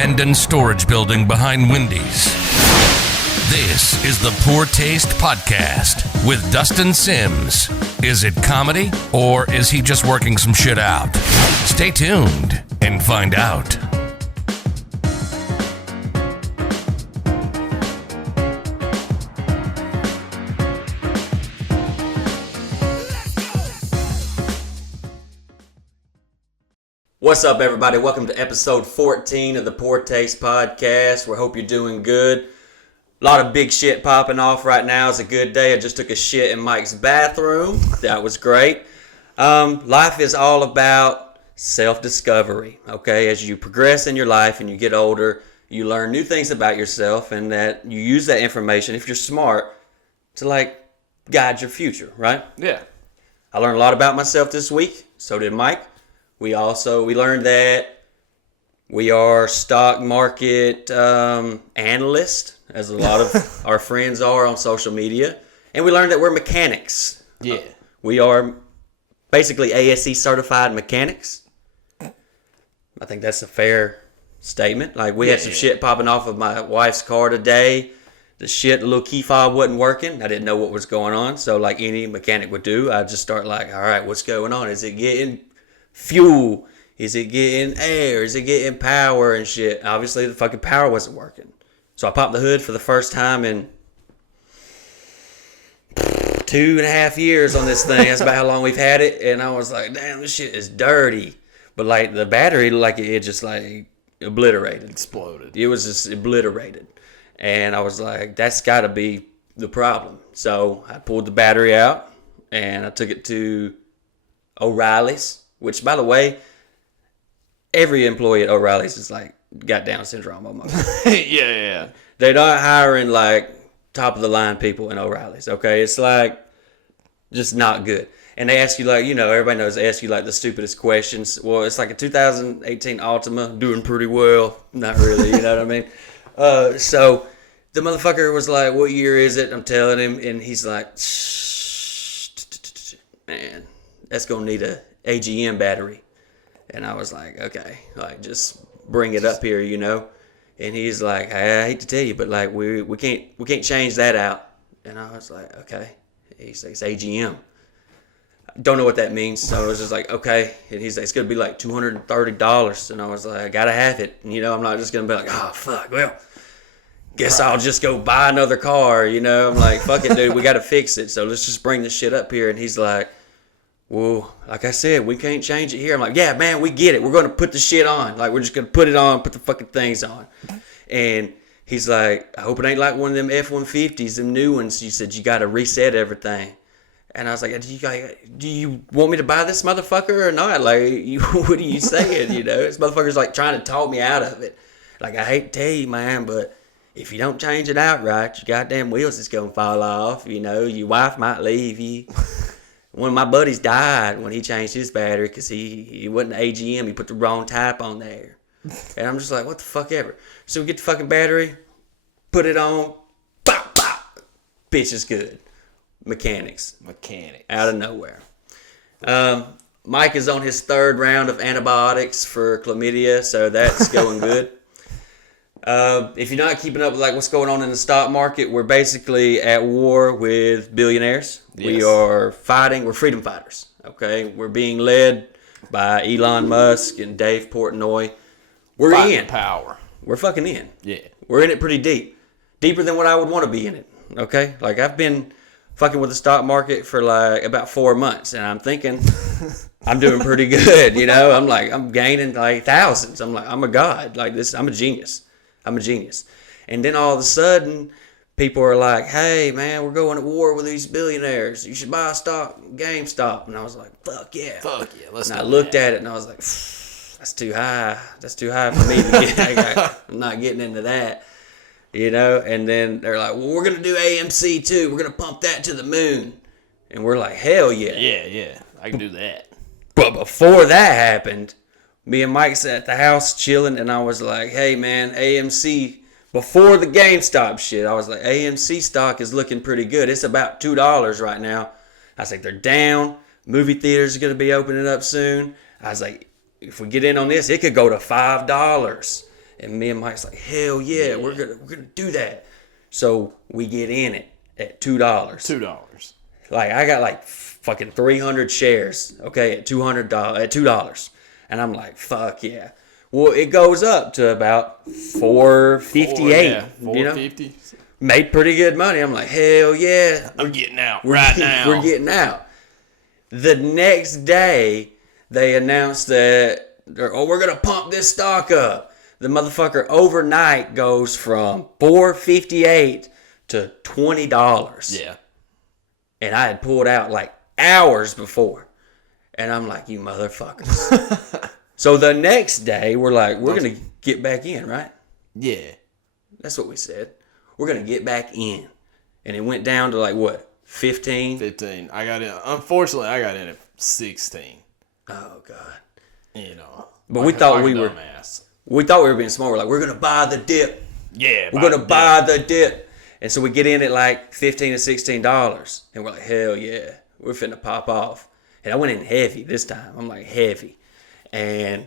abandoned storage building behind Wendy's. This is the Poor Taste Podcast with Dustin Sims. Is it comedy or is he just working some shit out? Stay tuned and find out. What's up, everybody? Welcome to episode 14 of the Poor Taste Podcast. We hope you're doing good. A lot of big shit popping off right now. It's a good day. I just took a shit in Mike's bathroom. That was great. Life is all about self-discovery, okay? As you progress in your life and you get older, you learn new things about yourself, and that you use that information, if you're smart, to guide your future, right? Yeah. I learned a lot about myself this week. So did Mike. We learned that we are stock market analysts, as a lot of our friends are on social media. And we learned that we're mechanics. Yeah. We are basically ASE certified mechanics. I think that's a fair statement. We had some shit popping off of my wife's car today. The little key fob wasn't working. I didn't know what was going on. So like any mechanic would do, I'd just start all right, what's going on? Is it getting fuel? Is it getting air? Is it getting power and shit? Obviously the fucking power wasn't working. So I popped the hood for the first time in 2.5 years on this thing. That's about how long we've had it. And I was like, damn, this shit is dirty. But the battery, it just obliterated. Exploded. It was just obliterated. And I was like, that's gotta be the problem. So I pulled the battery out and I took it to O'Reilly's, which, by the way, every employee at O'Reilly's is got Down syndrome almost. Yeah. They're not hiring top of the line people in O'Reilly's, okay? It's just not good. And they ask you everybody knows they ask you the stupidest questions. Well, it's a 2018 Altima, doing pretty well. Not really, you know what I mean? So the motherfucker was like, what year is it? I'm telling him, and he's like, shh, man, that's gonna need a AGM battery. And I was like, okay, just bring it up here, And he's like, I hate to tell you, but we can't change that out. And I was like, okay. He's like, it's AGM. Don't know what that means. So I was just like, okay. And he's like, it's gonna be $230. And I was like, I gotta have it. And, I'm not just gonna be like, oh fuck, well, guess I'll just go buy another car. I'm like, fuck it, dude, we gotta fix it. So let's just bring this shit up here. And he's like, well, like I said, we can't change it here. I'm like, yeah, man, we get it. We're going to put the shit on. We're just going to put it on, put the fucking things on. And he's like, I hope it ain't like one of them F-150s, them new ones. You said you got to reset everything. And I was like, do you want me to buy this motherfucker or not? What are you saying, This motherfucker's trying to talk me out of it. I hate to tell you, man, but if you don't change it out right, your goddamn wheels is going to fall off. Your wife might leave you. One of my buddies died when he changed his battery because he wasn't AGM. He put the wrong type on there. And I'm just like, what the fuck ever. So we get the fucking battery, put it on, pop, pop. Bitch is good. Mechanics. Out of nowhere. Mike is on his third round of antibiotics for chlamydia, so that's going good. If you're not keeping up with what's going on in the stock market, we're basically at war with billionaires. Yes. We are fighting. We're freedom fighters. Okay, we're being led by Elon Musk and Dave Portnoy. We're fighting in power. We're fucking in. Yeah, we're in it pretty deep, deeper than what I would want to be in it. Okay, I've been fucking with the stock market for about 4 months, and I'm thinking I'm doing pretty good. I'm gaining thousands. I'm a god. I'm a genius. And then all of a sudden, people are like, hey, man, we're going to war with these billionaires. You should buy a stock, GameStop. And I was like, fuck yeah. Let's And I looked at it and I was like, that's too high. That's too high for me to get. I'm not getting into that. And then they're like, well, we're going to do AMC too. We're going to pump that to the moon. And we're like, hell yeah. Yeah. I can do that. But before that happened, me and Mike sat at the house chilling, and I was like, hey, man, AMC, before the GameStop shit, I was like, AMC stock is looking pretty good. It's about $2 right now. I was like, they're down. Movie theaters are going to be opening up soon. I was like, if we get in on this, it could go to $5. And me and Mike's like, hell yeah, we're gonna do that. So we get in it at $2. $2. Like I got like fucking 300 shares, okay, at $2. And I'm like, fuck yeah. Well, it goes up to about $4.58. $4.50. Made pretty good money. I'm like, hell yeah. I'm getting out right now. We're getting out. The next day, they announced that, we're going to pump this stock up. The motherfucker overnight goes from $4.58 to $20. Yeah. And I had pulled out like hours before. And I'm like, you motherfuckers. So the next day, we're like, we're going to get back in, right? Yeah. That's what we said. We're going to get back in. And it went down to like what? 15? 15. I got in. Unfortunately, I got in at 16. Oh, God. You know. But we thought like we a were... dumbass. We thought we were being smart. We're like, we're going to buy the dip. Yeah. We're going to buy the dip. And so we get in at like $15 to $16. And we're like, hell yeah. We're finna pop off. And I went in heavy this time. I'm like, heavy. And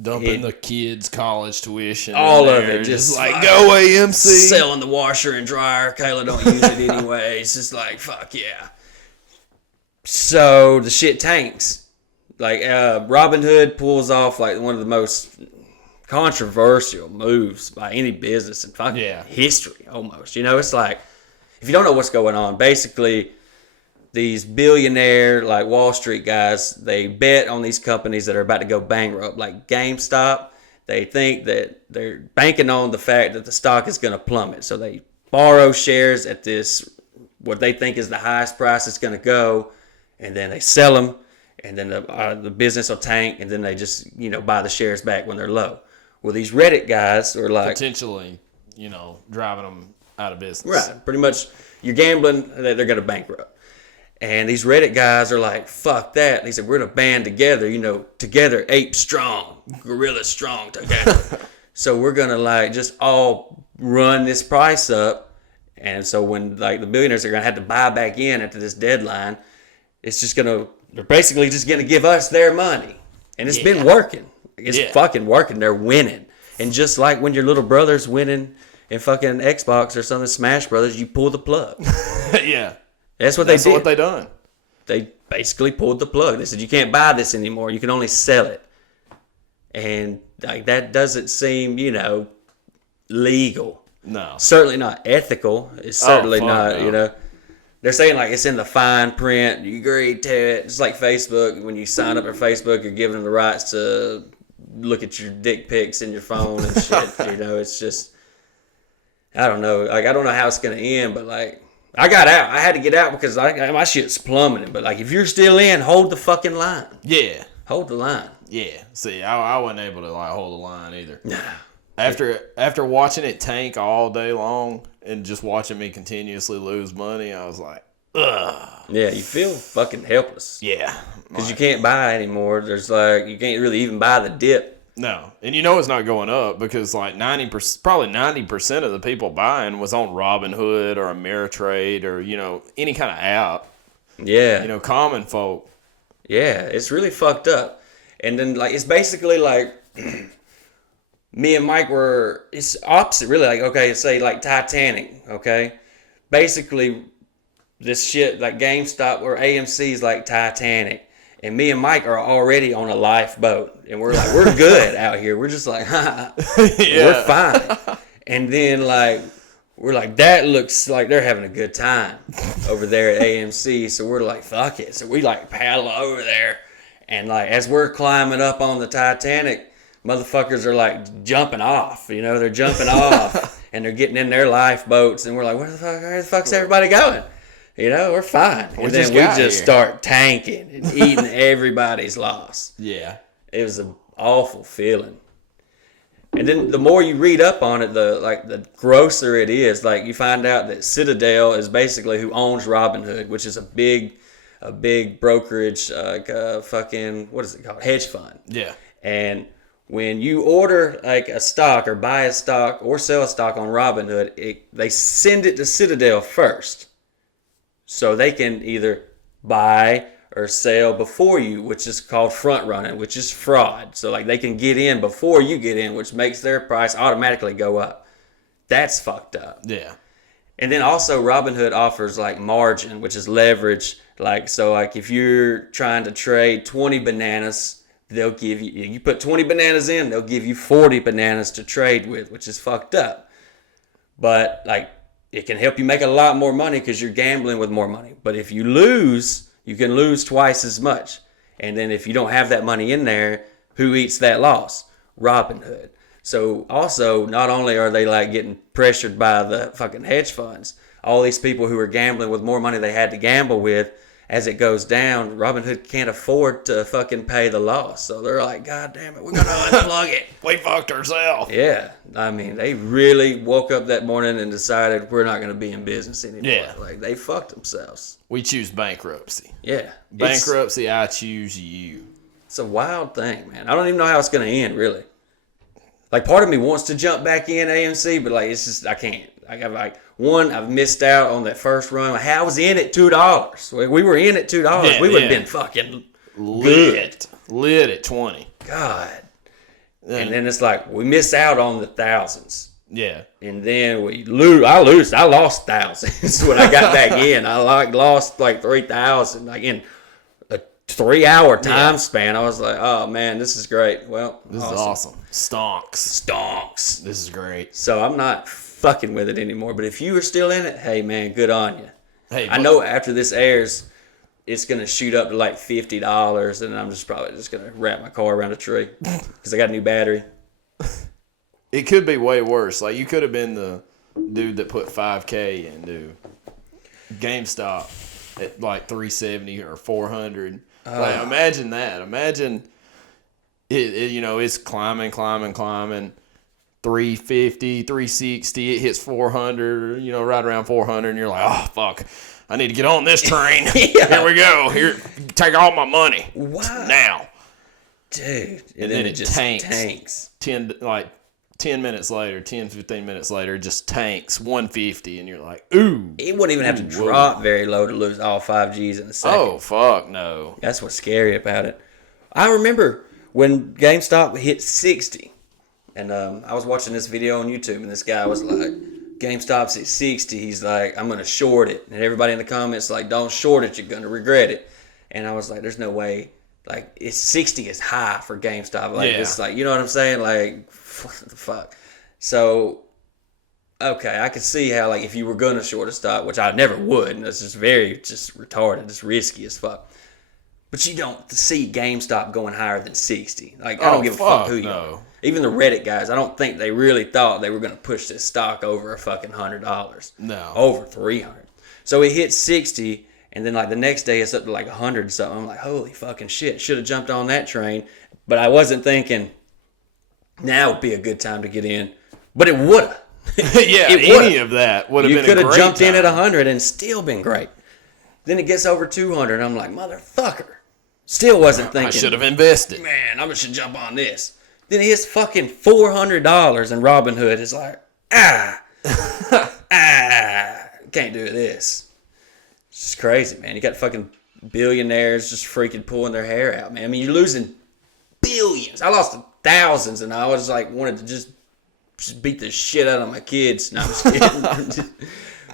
dumping the kids' college tuition. all of it. Just like, go AMC. Selling the washer and dryer. Kayla don't use it anyway. It's just like, fuck yeah. So the shit tanks. Like, Robinhood pulls off like one of the most controversial moves by any business in fucking history almost. You know, it's like, if you don't know what's going on, basically these billionaire like Wall Street guys, they bet on these companies that are about to go bankrupt, like GameStop. They think that they're banking on the fact that the stock is going to plummet. So they borrow shares at this, what they think is the highest price it's going to go, and then they sell them, and then the business will tank, and then they just, you know, buy the shares back when they're low. Well, these Reddit guys are like... potentially, you know, driving them out of business. Right. Pretty much, you're gambling that they're going to bankrupt. And these Reddit guys are like, fuck that. And he said, we're going to band together, you know, together, ape strong, gorilla strong together. So we're going to like just all run this price up. And so when like the billionaires are going to have to buy back in after this deadline, it's just going to, they're basically just going to give us their money. And it's been working. It's fucking working. They're winning. And just like when your little brother's winning in fucking Xbox or something, Smash Brothers, you pull the plug. Yeah. That's what they did. That's what they done. They basically pulled the plug. They said, you can't buy this anymore. You can only sell it. And like that doesn't seem, you know, legal. No. Certainly not ethical. It's certainly not, no. you know. They're saying like it's in the fine print. You agree to it. It's like Facebook. When you sign up for Facebook, you're giving them the rights to look at your dick pics in your phone and shit. You know, it's just, I don't know. Like, I don't know how it's going to end, but like, I got out. I had to get out because my shit's plummeting. But like, if you're still in, hold the fucking line. Yeah. Hold the line. Yeah. See, I wasn't able to like hold the line either. Nah. After watching it tank all day long and just watching me continuously lose money, I was like, ugh. Yeah, you feel fucking helpless. Yeah. Because you can't buy anymore. There's like, you can't really even buy the dip. No. And you know it's not going up because like 90% of the people buying was on Robinhood or Ameritrade or, you know, any kind of app. Yeah. You know, common folk. Yeah, it's really fucked up. And then like, it's basically like, me and Mike were, it's opposite really. Like, okay, say like Titanic, okay? Basically, this shit like GameStop or AMC is like Titanic. And me and Mike are already on a lifeboat. And we're like, we're good out here. We're just like, we're fine. And then like, we're like, that looks like they're having a good time over there at AMC. So we're like, fuck it. So we like paddle over there. And like, as we're climbing up on the Titanic, motherfuckers are like jumping off. You know, they're jumping off and they're getting in their lifeboats. And we're like, where the fuck's everybody going? You know, we're fine. And then we just start tanking and eating everybody's loss. Yeah. It was an awful feeling. And then the more you read up on it, the grosser it is. Like, you find out that Citadel is basically who owns Robinhood, which is a big brokerage, fucking, what is it called? Hedge fund. Yeah. And when you order like a stock or buy a stock or sell a stock on Robinhood, they send it to Citadel first. So they can either buy or sell before you, which is called front running, which is fraud. So like they can get in before you get in, which makes their price automatically go up. That's fucked up. Yeah. And then also Robinhood offers like margin, which is leverage. Like, so like if you're trying to trade 20 bananas, they'll give you put 20 bananas in, they'll give you 40 bananas to trade with, which is fucked up. But like it can help you make a lot more money because you're gambling with more money. But if you lose, you can lose twice as much. And then if you don't have that money in there, who eats that loss? Robinhood. So also, not only are they like getting pressured by the fucking hedge funds, all these people who are gambling with more money they had to gamble with, as it goes down, Robinhood can't afford to fucking pay the loss. So they're like, God damn it, we're going to unplug it. We fucked ourselves. Yeah. I mean, they really woke up that morning and decided we're not going to be in business anymore. Yeah. Like, they fucked themselves. We choose bankruptcy. Yeah. Bankruptcy, I choose you. It's a wild thing, man. I don't even know how it's going to end, really. Like, part of me wants to jump back in AMC, but, like, it's just, I can't. I've missed out on that first run. Like, I was in at $2. We were in at $2. Yeah, we would have been fucking lit at 20. God. And then it's like, we miss out on the thousands. Yeah. And then we lose. I lost thousands when I got back in. I lost like 3,000. Like in a 3-hour time span. I was like, oh man, this is great. Well, This is awesome. Stonks. This is great. So I'm not fucking with it anymore. But if you are still in it, hey man, good on you. Hey, I know after this airs, it's gonna shoot up to like $50, and I'm probably just gonna wrap my car around a tree because I got a new battery. It could be way worse. Like, you could have been the dude that put $5K into GameStop at like 370 or 400. Like, imagine that. Imagine it, you know, it's climbing, 350, 360, it hits 400, you know, right around 400, and you're like, oh, fuck, I need to get on this train. Here we go. Here, take all my money. Wow. Now. Dude. And then it just tanks. 10 minutes later, 10, 15 minutes later, it just tanks 150, and you're like, ooh. It wouldn't even have to drop very low to lose all 5 Gs in a second. Oh, fuck, no. That's what's scary about it. I remember when GameStop hit 60, and I was watching this video on YouTube, and this guy was like, GameStop's at 60. He's like, I'm going to short it. And everybody in the comments like, don't short it. You're going to regret it. And I was like, there's no way. Like, it's 60 is high for GameStop. Like, it's like, you know what I'm saying? Like, what the fuck? So, okay, I could see how, like, if you were going to short a stock, which I never would, and it's just very retarded. It's risky as fuck. But you don't see GameStop going higher than 60. Like, I don't give a fuck who you are. Even the Reddit guys, I don't think they really thought they were going to push this stock over a fucking $100. No. Over 300. So it hit 60, and then like the next day it's up to like 100 something. I'm like, holy fucking shit, should have jumped on that train. But I wasn't thinking now would be a good time to get in. But it would have. Yeah, any of that would have been a great time. You could have jumped in at 100 and still been great. Then it gets over 200, and I'm like, motherfucker. Still wasn't thinking. I should have invested. Man, I should jump on this. Then it hits fucking $400, and Robinhood is like, can't do this. It's just crazy, man. You got fucking billionaires just freaking pulling their hair out, man. I mean, you're losing billions. I lost thousands, and I was like, wanted to just beat the shit out of my kids. No, I'm just kidding.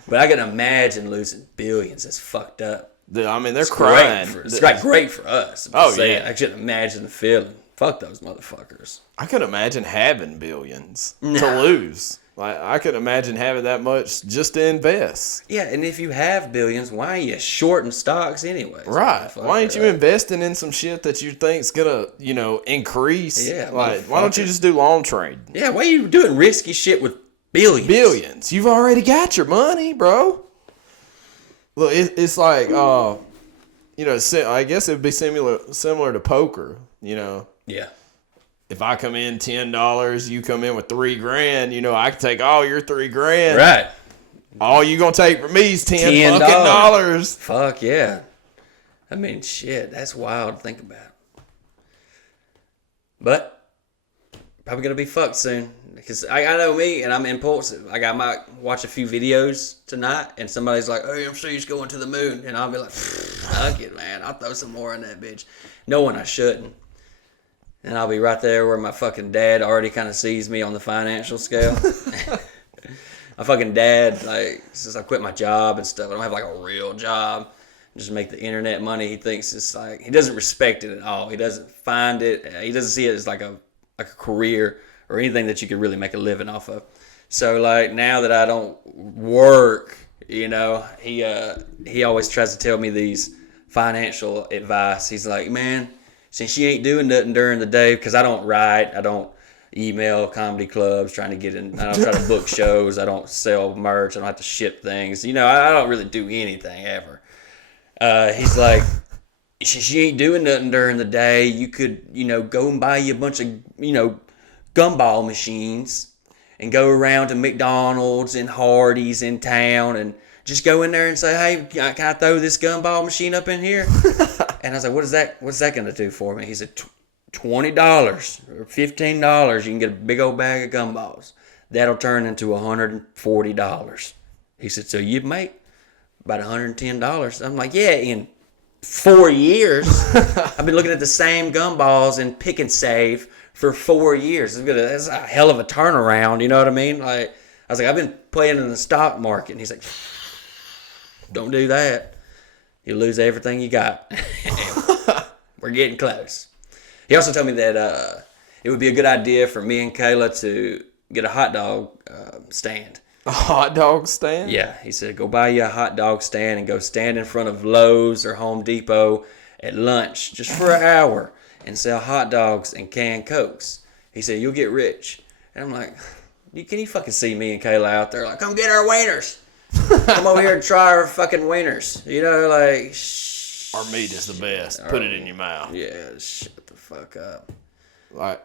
But I can imagine losing billions. That's fucked up. I mean, they're crying. It's great for us. Yeah. I couldn't imagine the feeling. Fuck those motherfuckers. I could imagine having billions to lose. Like, I could imagine having that much just to invest. Yeah, and if you have billions, why are you shorting stocks anyways? Right. Why ain't you investing in some shit that you think's gonna, you know, increase? Yeah. Like, why don't you just do long trade? Yeah, why are you doing risky shit with billions? Billions. You've already got your money, bro. Look, it's like, you know, I guess it'd be similar to poker, you know. Yeah. If I come in $10, you come in with $3,000, you know, I can take all your $3,000. Right. All you gonna take from me is $10 fucking dollars. Fuck yeah. I mean, shit, that's wild to think about. But probably gonna be fucked soon because I know me and I'm impulsive. Like, I might watch a few videos tonight and somebody's like, "Oh, AMC's going to the moon," and I'll be like, "I fuck it, man. I'll throw some more in that bitch. Knowing I shouldn't. And I'll be right there where my fucking dad already kind of sees me on the financial scale. My fucking dad, like, since I quit my job and stuff, I don't have like a real job. Just make the internet money. He thinks it's like, he doesn't respect it at all. He doesn't find it. He doesn't see it as like a career or anything that you could really make a living off of. So like now that I don't work, you know, he always tries to tell me these financial advice. He's like, man, since you ain't doing nothing during the day, because I don't write, I don't email comedy clubs trying to get in, I don't try to book shows, I don't sell merch, I don't have to ship things. You know, I don't really do anything ever. He's like, since you ain't doing nothing during the day, you could, you know, go and buy you a bunch of, you know, gumball machines and go around to McDonald's and Hardee's in town and just go in there and say, hey, can I throw this gumball machine up in here? And I was like, what's that going to do for me? He said, $20 or $15, you can get a big old bag of gumballs. That'll turn into $140. He said, so you'd make about $110. I'm like, yeah, in 4 years. I've been looking at the same gumballs in Pick and Save for 4 years. That's a hell of a turnaround, you know what I mean? Like, I was like, I've been playing in the stock market. And he's like, don't do that. You'll lose everything you got. We're getting close. He also told me that it would be a good idea for me and Kayla to get a hot dog stand. A hot dog stand? Yeah, he said, go buy you a hot dog stand and go stand in front of Lowe's or Home Depot at lunch just for an hour and sell hot dogs and canned Cokes. He said, you'll get rich. And I'm like, can you fucking see me and Kayla out there? Like, come get our wieners. Come over here and try our fucking wieners. You know, like... Our meat is the best. Put it in your mouth. Yeah, shut the fuck up. Like...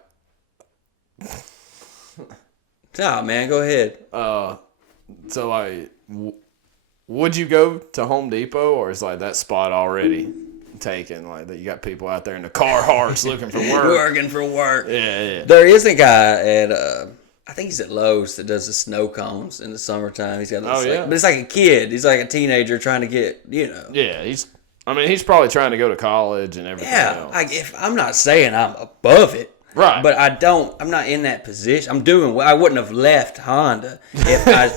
Nah, man, go ahead. So, like, would you go to Home Depot, or is, like, that spot already taken? Like, that you got people out there in the Carhartts looking for work. Working for work. Yeah. There is a guy at, I think he's at Lowe's that does the snow cones in the summertime. He's got but it's like a kid. He's like a teenager trying to get, you know. Yeah, he's probably trying to go to college and everything else. Like, if I'm not saying I'm above it. Right. But I'm not in that position. I'm doing well. I wouldn't have left Honda if I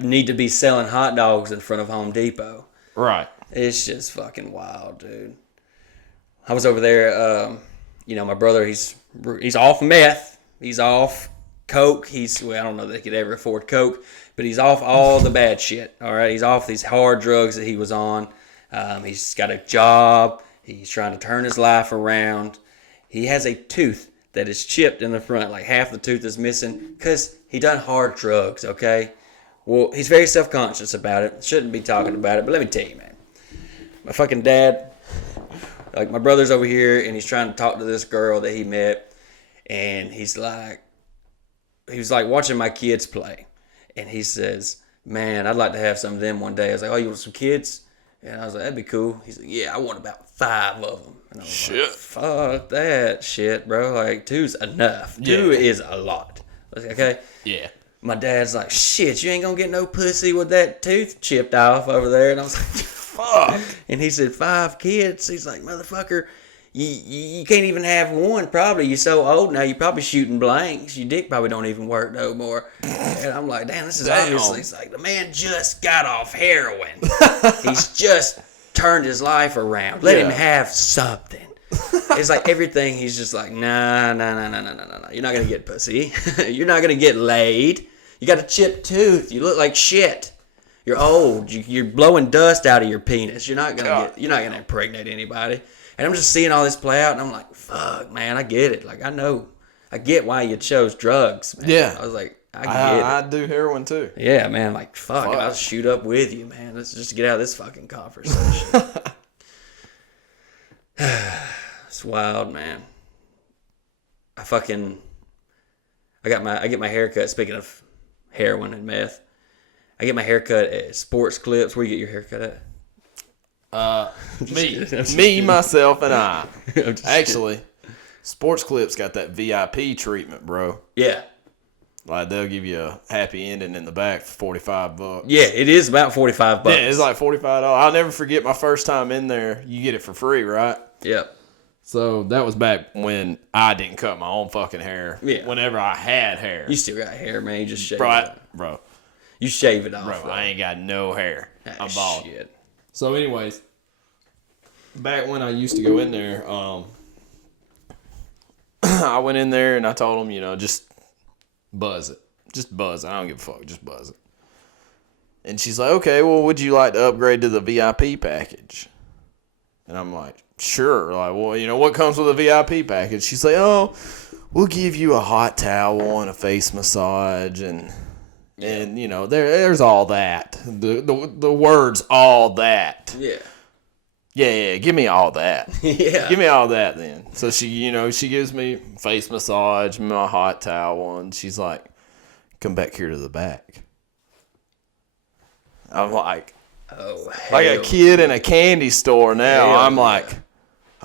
need to be selling hot dogs in front of Home Depot. Right. It's just fucking wild, dude. I was over there, you know, my brother, he's off meth. He's off coke. I don't know that he could ever afford coke, but he's off all the bad shit, all right? He's off these hard drugs that he was on. He's got a job. He's trying to turn his life around. He has a tooth that is chipped in the front, like half the tooth is missing, because he done hard drugs, okay? Well, he's very self-conscious about it. Shouldn't be talking about it, but let me tell you, man. My fucking dad, like, my brother's over here, and he's trying to talk to this girl that he met, and he was like watching my kids play, and he says, man, I'd like to have some of them one day. I was like, oh, you want some kids? And I was like, that'd be cool. He's like, yeah, I want about 5 of them. And I was shit. like, fuck that shit, bro. Like, 2's enough. 2 is a lot. I was like, okay? Yeah. My dad's like, shit, you ain't gonna get no pussy with that tooth chipped off over there. And I was like, fuck. And he said, 5 kids? He's like, motherfucker, you can't even have one, probably. You're so old now, you're probably shooting blanks. Your dick probably don't even work no more. And I'm like, damn, this is obviously, it's like, the man just got off heroin. He's just turned his life around. Let him have something. It's like everything, he's just like, nah. You're not going to get pussy. You're not going to get laid. You got a chipped tooth. You look like shit. You're old. You're blowing dust out of your penis. You're not going to impregnate anybody. And I'm just seeing all this play out, and I'm like, fuck, man, I get it. Like, I get why you chose drugs, man. Yeah. I was like, I get it. I do heroin, too. Yeah, man, like, fuck. I'll shoot up with you, man. Let's just get out of this fucking conversation. It's wild, man. I get my haircut, speaking of heroin and meth, I get my haircut at Sports Clips. Where you get your haircut at? Me, myself, and I. Actually, Sports Clips got that VIP treatment, bro. Yeah. Like, they'll give you a happy ending in the back for $45. Yeah, it is about $45. Yeah, it's like $45. I'll never forget my first time in there. You get it for free, right? Yep. So that was back when I didn't cut my own fucking hair. Yeah. Whenever I had hair. You still got hair, man. You just shave Bro, it off. bro, You shave it off. I ain't got no hair. I'm bald. Shit. So anyways, back when I used to go in there, I went in there and I told them, you know, just buzz it. Just buzz it. I don't give a fuck. Just buzz it. And she's like, okay, well, would you like to upgrade to the VIP package? And I'm like, sure. Like, well, you know, what comes with a VIP package? She's like, oh, we'll give you a hot towel and a face massage and you know, there's all that. The words all that. Yeah. Yeah, give me all that. Yeah. Give me all that then. So she, you know, she gives me face massage, my hot towel, and she's like, come back here to the back. I'm like, Oh, like a kid in a candy store now. Hell I'm yeah. like,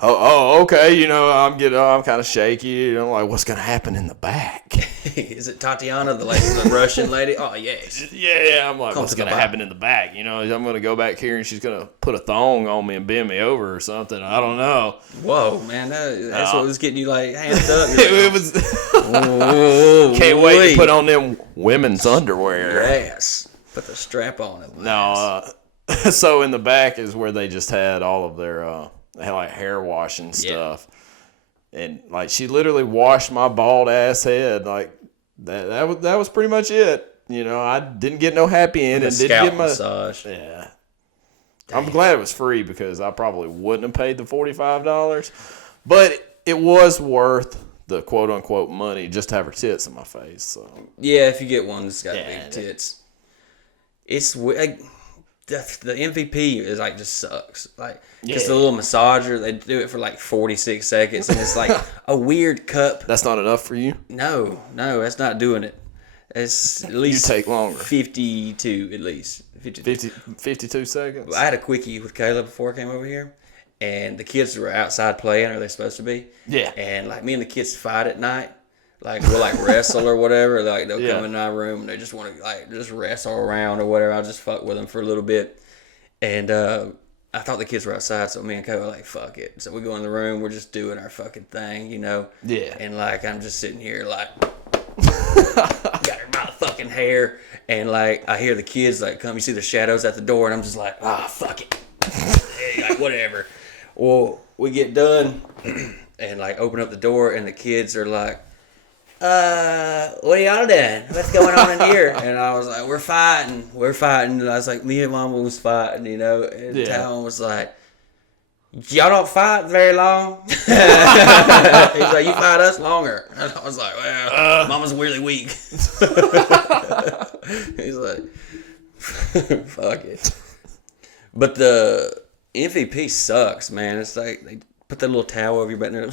oh, okay. You know, I'm kind of shaky. You know, like, what's going to happen in the back? Is it Tatiana, the Russian lady? Oh, yes. Yeah, I'm like, Come what's to the going to back. happen in the back? You know, I'm going to go back here and she's going to put a thong on me and bend me over or something. I don't know. Whoa, man. That's what was getting you, like, hands up. It was. Can't wait to put on them women's underwear. Yes. Put the strap on it. No, so in the back is where they just had all of their, they had like hair washing stuff. And like she literally washed my bald ass head. Like that was pretty much it. You know, I didn't get no happy ending. Didn't Scalp get my massage. Yeah. I'm glad it was free because I probably wouldn't have paid the $45. But it was worth the quote unquote money just to have her tits in my face. So Yeah, if you get one that's got Yeah, big tits. It's like, the MVP is like just sucks. Like, because the little massager, they do it for like 46 seconds, and it's like a weird cup. that's not enough for you? No, that's not doing it. It's at least You take longer. 52 at least. 52. 52 seconds? I had a quickie with Kayla before I came over here, and the kids were outside playing, or they're supposed to be. Yeah. And like me and the kids fight at night. Like we'll like wrestle or whatever. Like they'll Yeah. come in our room and they just want to like just wrestle around or whatever. I'll just fuck with them for a little bit. And I thought the kids were outside, so me and Kayla were like, fuck it. So we go in the room, we're just doing our fucking thing, you know? Yeah. And like I'm just sitting here like got her motherfucking hair, and like I hear the kids like come, you see the shadows at the door, and I'm just like, fuck it. Hey, like whatever. Well, we get done and like open up the door, and the kids are like, what are y'all doing? What's going on in here? And I was like, we're fighting. And I was like, me and Mama was fighting, you know. And Talon was like, y'all don't fight very long. He's like, you fight us longer. And I was like, well, Mama's really weak. He's like, fuck it. But the MVP sucks, man. It's like they put that little towel over your butt and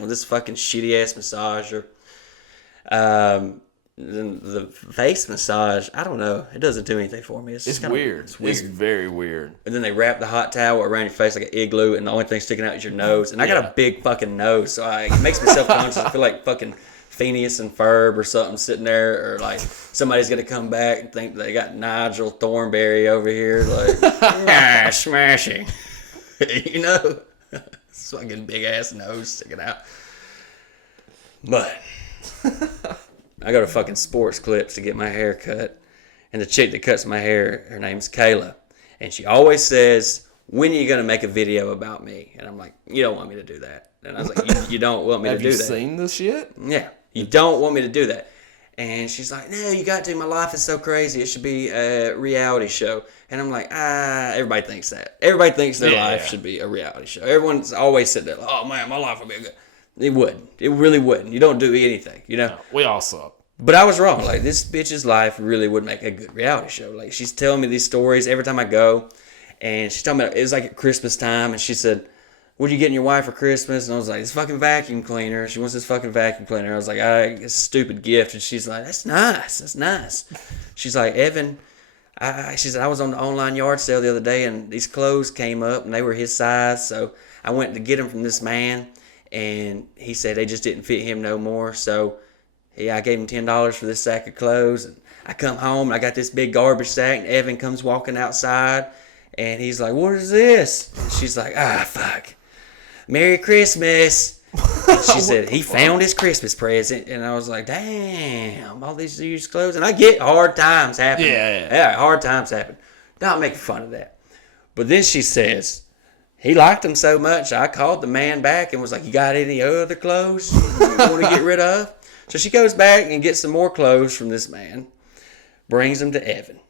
with this fucking shitty ass massager. The face massage, I don't know. It doesn't do anything for me. It's kinda weird. It's weird. It's very weird. And then they wrap the hot towel around your face like an igloo, and the only thing sticking out is your nose. And I got a big fucking nose, so it makes me self-conscious. I feel like fucking Phineas and Ferb or something sitting there, or like somebody's gonna come back and think they got Nigel Thornberry over here, like, nah, smashing. You know? This fucking big ass nose sticking out. But I go to fucking Sports Clips to get my hair cut, and the chick that cuts my hair, her name's Kayla, and she always says, when are you gonna make a video about me? And I'm like, you don't want me to do that. And I was like, you don't want me to do that. Have you seen this shit? Yeah, you don't want me to do that. And she's like, no, you got to. My life is so crazy. It should be a reality show. And I'm like, everybody thinks that. Everybody thinks their life should be a reality show. Everyone's always said that. Oh, man, my life would be good. It wouldn't. It really wouldn't. You don't do anything, you know? No, we all suck. But I was wrong. Like, this bitch's life really would make a good reality show. Like, she's telling me these stories every time I go. And she's talking about, it was like at Christmas time. And she said, what are you getting your wife for Christmas? And I was like, this fucking vacuum cleaner. She wants this fucking vacuum cleaner. I was like, it's a stupid gift. And she's like, that's nice. That's nice. She's like, Evan, she said, I was on the online yard sale the other day, and these clothes came up, and they were his size. So I went to get them from this man, and he said they just didn't fit him no more. So Yeah, I gave him $10 for this sack of clothes. And I come home and I got this big garbage sack, and Evan comes walking outside, and he's like, "What is this?" And she's like, "Fuck. Merry Christmas." And she said, "He found his Christmas present." And I was like, "Damn, all these used clothes." And I get hard times happen. Yeah, hard times happen. Not making fun of that. But then she says, he liked them so much, I called the man back and was like, "You got any other clothes you want to get rid of?" So she goes back and gets some more clothes from this man, brings them to Evan.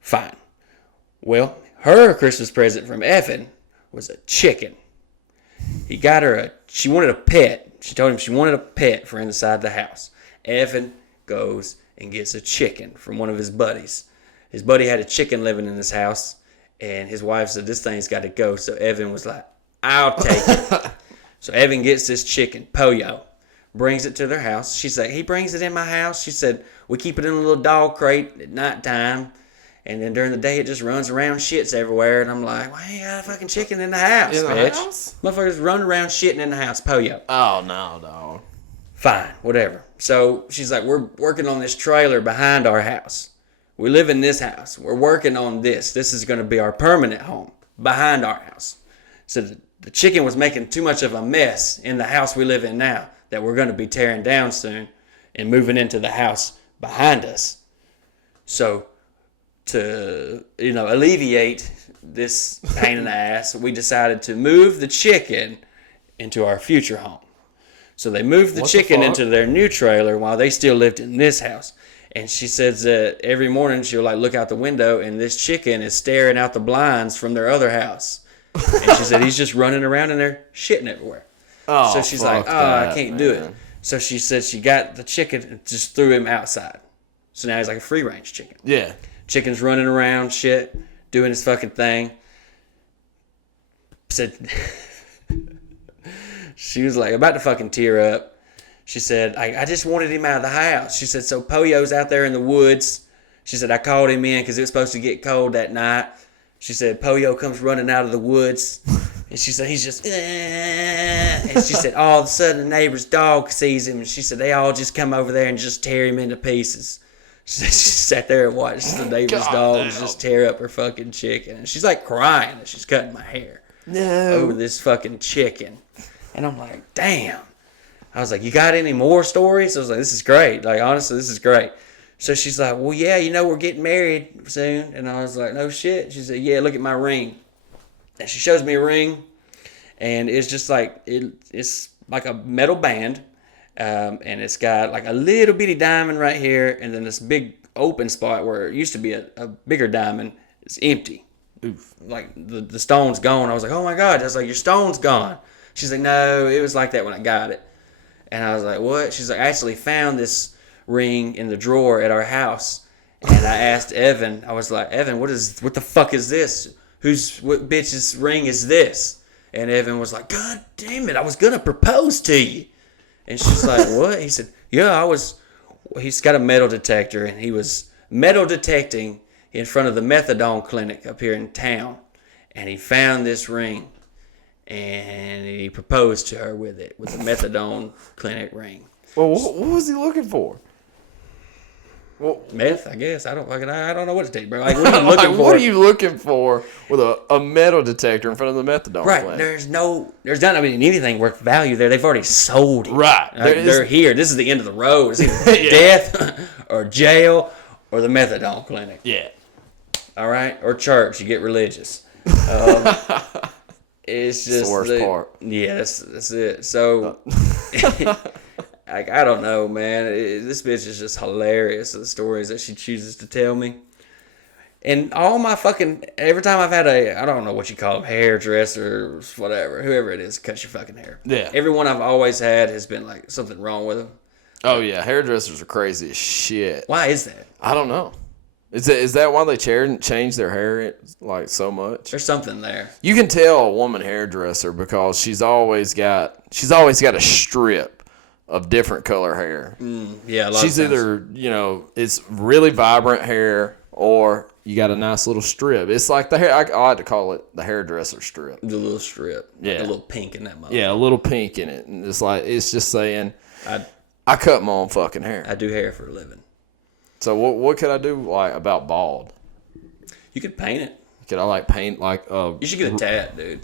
Fine. Well, her Christmas present from Evan was a chicken. He got her she wanted a pet. She told him she wanted a pet for inside the house. Evan goes and gets a chicken from one of his buddies. His buddy had a chicken living in his house, and his wife said, "This thing's got to go." So Evan was like, "I'll take it." So Evan gets this chicken, Pollo, brings it to their house. She's like, "He brings it in my house." She said, "We keep it in a little dog crate at nighttime, and then during the day it just runs around, shits everywhere." And I'm like, "Why you got a fucking chicken in the house, bitch? House? Motherfuckers running around shitting in the house, Pollo." Oh, no, dog. Fine, whatever. So she's like, "We're working on this trailer behind our house. We live in this house. We're working on this. This is going to be our permanent home behind our house." So the chicken was making too much of a mess in the house we live in now that we're going to be tearing down soon and moving into the house behind us. So to, alleviate this pain in the ass, we decided to move the chicken into our future home. So they moved the chicken into their new trailer while they still lived in this house. And she says that every morning she'll look out the window and this chicken is staring out the blinds from their other house. And she said he's just running around in there shitting everywhere. Oh, so she's like, I can't do it. So she said she got the chicken and just threw him outside. So now he's like a free range chicken. Yeah. Chicken's running around, shit, doing his fucking thing. Said she was like about to fucking tear up. She said, I just wanted him out of the house. She said, so Pollo's out there in the woods. She said, I called him in because it was supposed to get cold that night. She said, Pollo comes running out of the woods. And she said, he's just, and she said, all of a sudden the neighbor's dog sees him. And she said, they all just come over there and just tear him into pieces. She sat there and watched the neighbor's dogs just tear up her fucking chicken. And she's like crying as she's cutting my hair over this fucking chicken. And I'm like, damn. I was like, you got any more stories? I was like, this is great. Like, honestly, this is great. So she's like, well, yeah, we're getting married soon. And I was like, no shit. She said, yeah, look at my ring. And she shows me a ring. And it's just like, it's like a metal band. And it's got like a little bitty diamond right here. And then this big open spot where it used to be a bigger diamond is empty. Oof. Like, the stone's gone. I was like, oh my God. I was like, your stone's gone. She's like, no, it was like that when I got it. And I was like, what? She's like, I actually found this ring in the drawer at our house. And I asked Evan, I was like, Evan, what the fuck is this? What bitch's ring is this? And Evan was like, God damn it, I was going to propose to you. And she's like, what? He said, yeah, he's got a metal detector, and he was metal detecting in front of the methadone clinic up here in town. And he found this ring. And he proposed to her with the methadone clinic ring. Well, what was he looking for? Well, meth, I guess. I don't know what to tell you, bro. Like, what are you looking for? What are you looking for with a metal detector in front of the methadone right. plant? There's not anything worth value there. They've already sold it. Right. They're here. This is the end of the road. It's either death or jail or the methadone clinic. Yeah. All right? Or church. You get religious. It's just the worst part. Yeah, that's it. So, I don't know, man. This bitch is just hilarious. The stories that she chooses to tell me. And all my every time I've had I don't know what you call them, hairdresser, whatever, whoever it is, cuts your fucking hair. Yeah. Everyone I've always had has been like something wrong with them. Oh, yeah. Hairdressers are crazy as shit. Why is that? I don't know. Is that why they change their hair like so much? There's something there. You can tell a woman hairdresser because she's always got a strip of different color hair. Yeah, she's either it's really vibrant hair or you got a nice little strip. It's like the hair. I like to call it the hairdresser strip. The little strip. Yeah, a little pink in that mother. Yeah, a little pink in it, and it's just saying. I cut my own fucking hair. I do hair for a living. So what could I do like about bald? You could paint it. Could I like paint like You should get a tat, dude.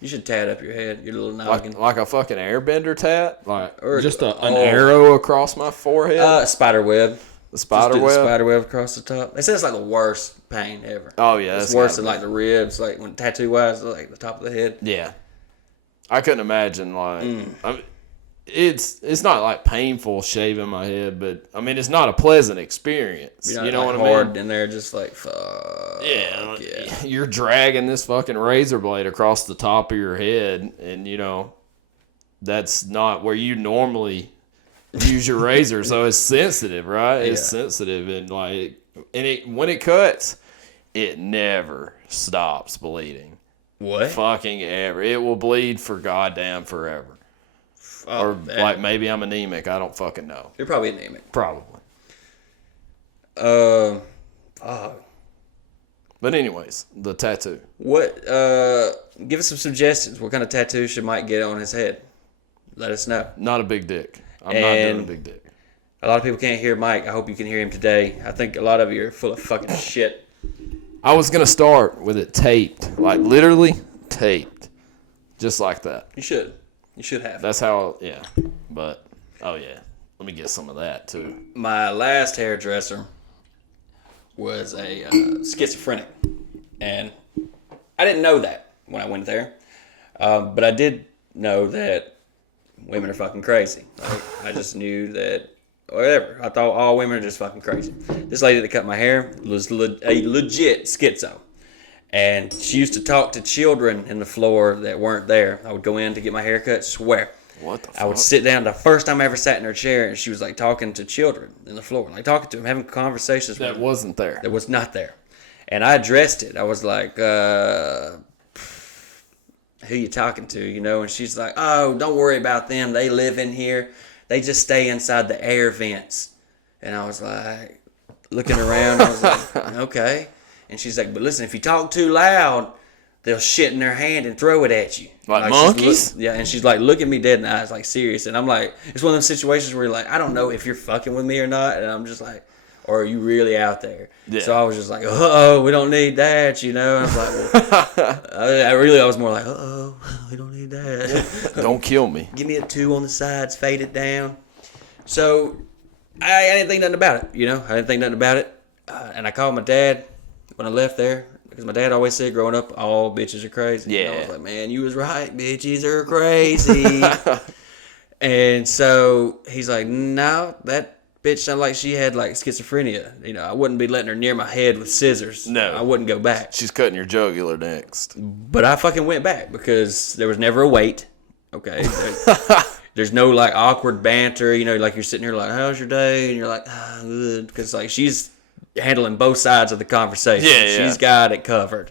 You should tat up your head, your little noggin. like a fucking airbender tat? Like Or just an arrow across my forehead? Spider web. The spider Just do web? the spider web across the top. They say it's like the worst pain ever. Oh yeah, it's worse than like the ribs, like when tattoo wise, like the top of the head. Yeah, I couldn't imagine like. I mean, it's not like painful shaving my head, but I mean it's not a pleasant experience. You're not, you know like, what I hard mean? in there, just like fuck. Yeah, you're dragging this fucking razor blade across the top of your head, and you know that's not where you normally use your razor, so it's sensitive, right? It's sensitive, and like, when it cuts, it never stops bleeding. What? Fucking ever. It will bleed for goddamn forever. Oh, or like maybe I'm anemic. I don't fucking know. You're probably anemic. Probably. Fuck. But anyways, the tattoo. What? Give us some suggestions. What kind of tattoo should Mike get on his head? Let us know. Not a big dick. I'm not doing a big dick. A lot of people can't hear Mike. I hope you can hear him today. I think a lot of you are full of fucking shit. I was gonna start with it taped, like literally taped, just like that. You should. You should have. That's how. Yeah. But oh yeah, let me get some of that too. My last hairdresser was a schizophrenic, and I didn't know that when I went there, but I did know that women are fucking crazy. Like, I just knew that, whatever. I thought all women are just fucking crazy. This lady that cut my hair was a legit schizo, and she used to talk to children in the floor that weren't there. I would go in to get my hair cut, swear. What the fuck? I would sit down. The first time I ever sat in her chair, and she was like talking to children in the floor, like talking to them, having conversations with That them. wasn't there. That was not there. And I addressed it. I was like, who you talking to, you know? And she's like, oh, don't worry about them. They live in here. They just stay inside the air vents. And I was like, looking around, I was like, okay. And she's like, but listen, if you talk too loud, they'll shit in their hand and throw it at you. Like monkeys? Yeah, and she's like, look at me dead in the eyes, like serious. And I'm like, it's one of those situations where you're like, I don't know if you're fucking with me or not. And I'm just like, or are you really out there? Yeah. So I was just like, uh-oh, we don't need that, you know? And I was like, well, I was more like, uh-oh, we don't need that. Don't kill me. Give me a 2 on the sides, fade it down. So I didn't think nothing about it, you know? I didn't think nothing about it. And I called my dad when I left there, because my dad always said growing up, all bitches are crazy. Yeah. And I was like, man, you was right. Bitches are crazy. And so he's like, no, that bitch sounded like she had like schizophrenia. You know, I wouldn't be letting her near my head with scissors. No. I wouldn't go back. She's cutting your jugular next. But I fucking went back because there was never a wait. Okay. There's no like awkward banter. You know, like you're sitting here like, how's your day? And you're like, good. Because like she's handling both sides of the conversation. Yeah. She's got it covered.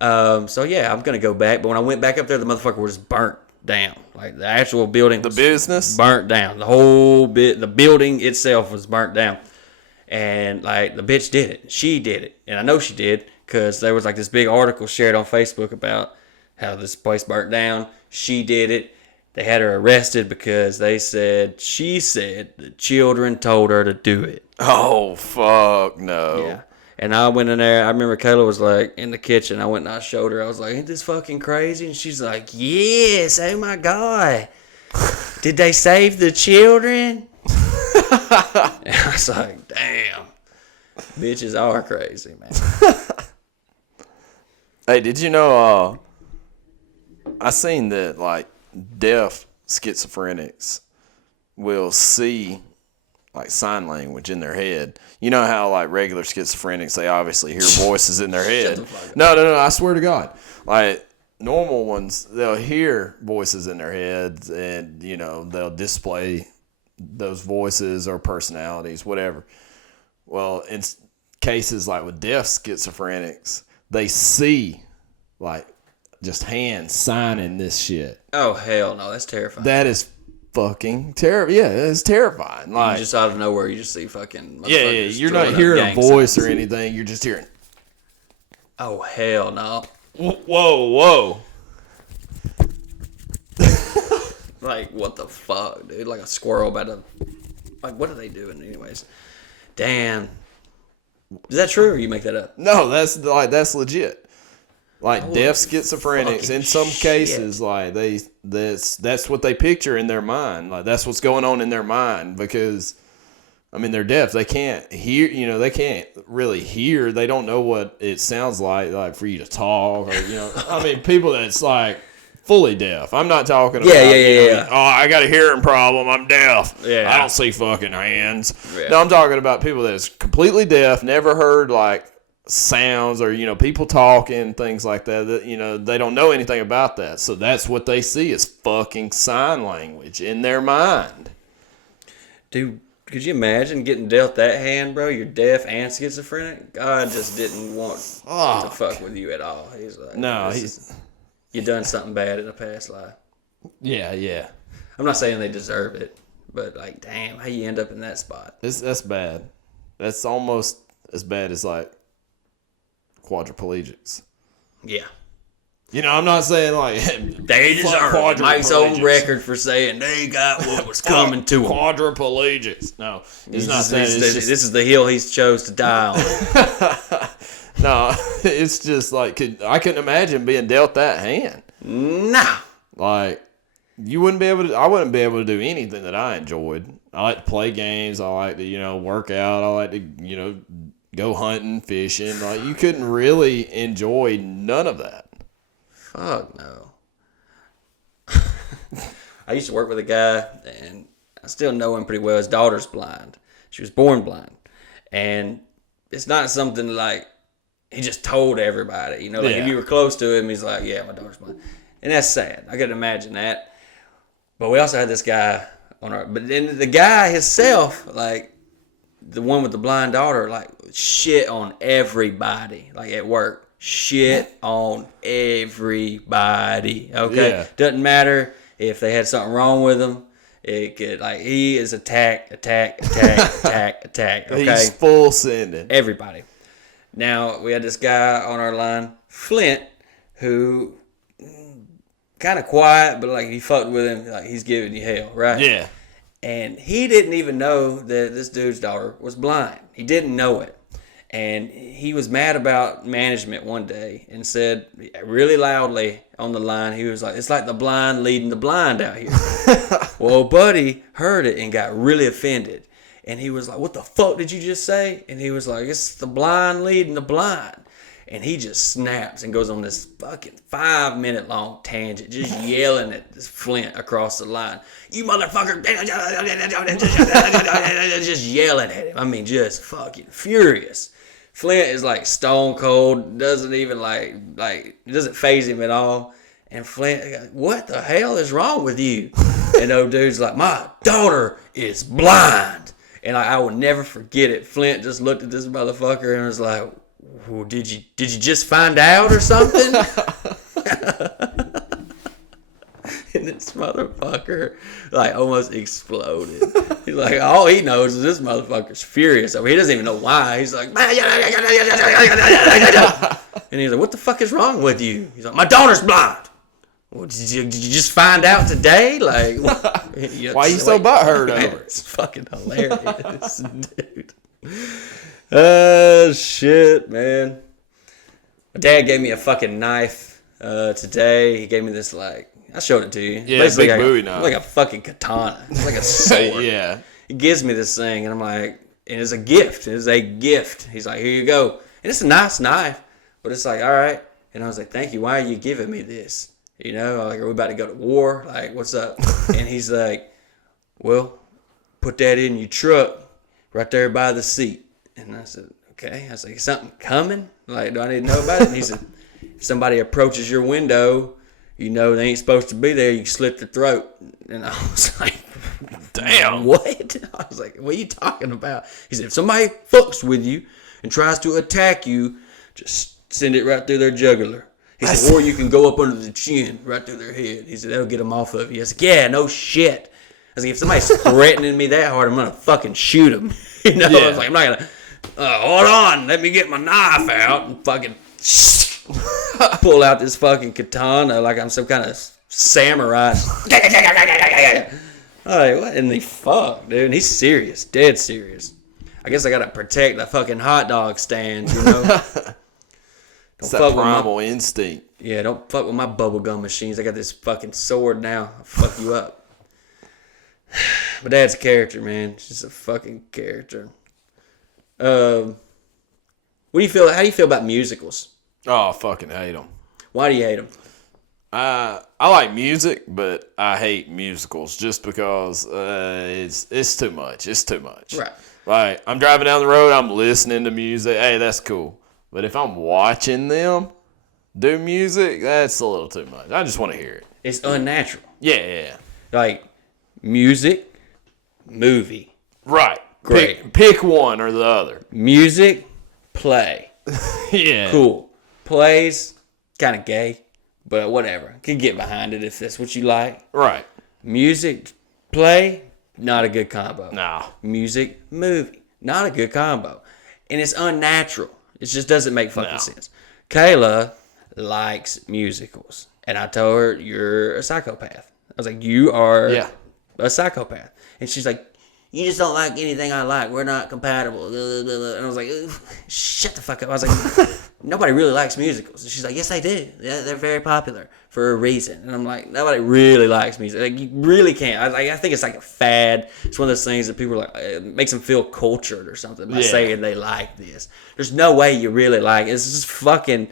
So yeah, I'm going to go back. But when I went back up there, the motherfucker was burnt down. Like the actual building. The business? Burnt down. The whole bit, the building itself was burnt down. And like the bitch did it. She did it. And I know she did because there was like this big article shared on Facebook about how this place burnt down. She did it. They had her arrested because she said the children told her to do it. Oh, fuck no. Yeah. And I went in there. I remember Kayla was like in the kitchen. I went and I showed her. I was like, ain't this fucking crazy? And she's like, yes. Oh my God. Did they save the children? And I was like, damn. Bitches are crazy, man. Hey, did you know, I seen that, like, deaf schizophrenics will see, like, sign language in their head. You know how, like, regular schizophrenics, they obviously hear voices in their head. the fuck up. No, I swear to God. Like, normal ones, they'll hear voices in their heads and, you know, they'll display those voices or personalities, whatever. Well, in cases like with deaf schizophrenics, they see, like, just hands signing this shit. Oh, hell no. That's terrifying. That is fucking terrible. Yeah, it's terrifying. Like, You just out of nowhere, you just see fucking yeah. motherfuckers You're not throwing up hearing a gang voice signs. or anything. You're just hearing, Oh, hell no. whoa. Like, what the fuck, dude? Like a squirrel about to Like, what are they doing anyways? Damn. Is that true or you make that up? No, that's legit. Like Holy deaf schizophrenics in some cases, like that's what they picture in their mind. Like that's what's going on in their mind because I mean they're deaf. They can't hear, they can't really hear. They don't know what it sounds like for you to talk or I mean people that's like fully deaf. I'm not talking about yeah. Oh, I got a hearing problem. I'm deaf. Yeah. I don't see fucking hands. Yeah. No, I'm talking about people that's completely deaf, never heard like sounds or people talking, things like that they don't know anything about that, so that's what they see is fucking sign language in their mind. Dude, could you imagine getting dealt that hand, bro? You're deaf and schizophrenic. God just didn't want to fuck with you at all. He's like, no, you done something bad in a past life. yeah I'm not saying they deserve it, but like, damn, how you end up in that spot? that's bad. That's almost as bad as like quadriplegics. Yeah. I'm not saying like They deserve it. Mike's own record for saying they got what was coming to them. Quadriplegics. No, it's not that. This is the hill he's chose to die on. No, it's just like I couldn't imagine being dealt that hand. Nah. Like you wouldn't be able to. I wouldn't be able to do anything that I enjoyed. I like to play games. I like to work out. I like to go hunting, fishing. Like you couldn't really enjoy none of that. Fuck no. I used to work with a guy, and I still know him pretty well. His daughter's blind. She was born blind. And it's not something like he just told everybody. If you were close to him, he's like, yeah, my daughter's blind. And that's sad. I could imagine that. But we also had this guy but then the guy himself, like, the one with the blind daughter, like, shit on everybody, like, at work. Shit on everybody. Okay? Yeah. Doesn't matter if they had something wrong with them. It could, like, he is attack. Okay? He's full sending. Everybody. Now, we had this guy on our line, Flint, who kind of quiet, but, like, you fucked with him, like, he's giving you hell, right? Yeah. And he didn't even know that this dude's daughter was blind. He didn't know it. And he was mad about management one day and said really loudly on the line, he was like, it's like the blind leading the blind out here. Well, buddy heard it and got really offended. And he was like, what the fuck did you just say? And he was like, it's the blind leading the blind. And he just snaps and goes on this fucking 5-minute long tangent, just yelling at this Flint across the line. You motherfucker! Just yelling at him. I mean, just fucking furious. Flint is like stone cold, doesn't even like it doesn't faze him at all. And Flint, what the hell is wrong with you? And old dude's like, my daughter is blind. And I will never forget it. Flint just looked at this motherfucker and was like, well, did you just find out or something? And this motherfucker like almost exploded. He's like, all he knows is this motherfucker's furious. I mean, he doesn't even know why. He's like, and he's like, what the fuck is wrong with you? He's like, my daughter's blind. Well, did you just find out today? Like, why are you so butthurt over it? It's fucking hilarious, dude. Oh, shit, man. My dad gave me a fucking knife today. He gave me this, like, I showed it to you. Yeah, basically big like Bowie knife. Like a fucking katana. It's like a sword. Yeah. He gives me this thing, and I'm like, and it's a gift. It's a gift. He's like, here you go. And it's a nice knife, but it's like, all right. And I was like, thank you. Why are you giving me this? Like, are we about to go to war? Like, what's up? And he's like, well, put that in your truck right there by the seat. And I said, okay. I was like, is something coming? Like, do I need to know about it? And he said, if somebody approaches your window, they ain't supposed to be there, you slit their throat. And I was like, damn, what? I was like, what are you talking about? He said, if somebody fucks with you and tries to attack you, just send it right through their jugular. He said, or you can go up under the chin, right through their head. He said, that'll get them off of you. I said, yeah, no shit. I was like, if somebody's threatening me that hard, I'm going to fucking shoot them. Yeah. I was like, I'm not going to, hold on, let me get my knife out and fucking pull out this fucking katana like I'm some kind of samurai. Like, what in the fuck, dude? And he's serious, dead serious. I guess I gotta protect the fucking hot dog stands, you know? It's that primal instinct. Yeah, don't fuck with my bubblegum machines. I got this fucking sword now. I'll fuck you up. But Dad's a character, man. He's just a fucking character. What do you feel? How do you feel about musicals? Oh, I fucking hate them. Why do you hate them? I like music, but I hate musicals just because it's too much. It's too much. Right. Like, I'm driving down the road, I'm listening to music. Hey, that's cool. But if I'm watching them do music, that's a little too much. I just want to hear it. It's unnatural. Yeah. Like, music, movie. Right. Great. Pick one or the other. Music, play. Yeah. Cool. Plays, kind of gay, but whatever. Can get behind it if that's what you like. Right. Music, play, not a good combo. Nah. Music, movie, not a good combo. And it's unnatural. It just doesn't make fucking sense. Kayla likes musicals. And I told her, you're a psychopath. I was like, you are a psychopath. And she's like, you just don't like anything I like. We're not compatible. And I was like, shut the fuck up. I was like, nobody really likes musicals. And she's like, yes, they do. Yeah, they're very popular for a reason. And I'm like, nobody really likes music. Like, you really can't. I think it's like a fad. It's one of those things that people are like, it makes them feel cultured or something by saying they like this. There's no way you really like it. It's just fucking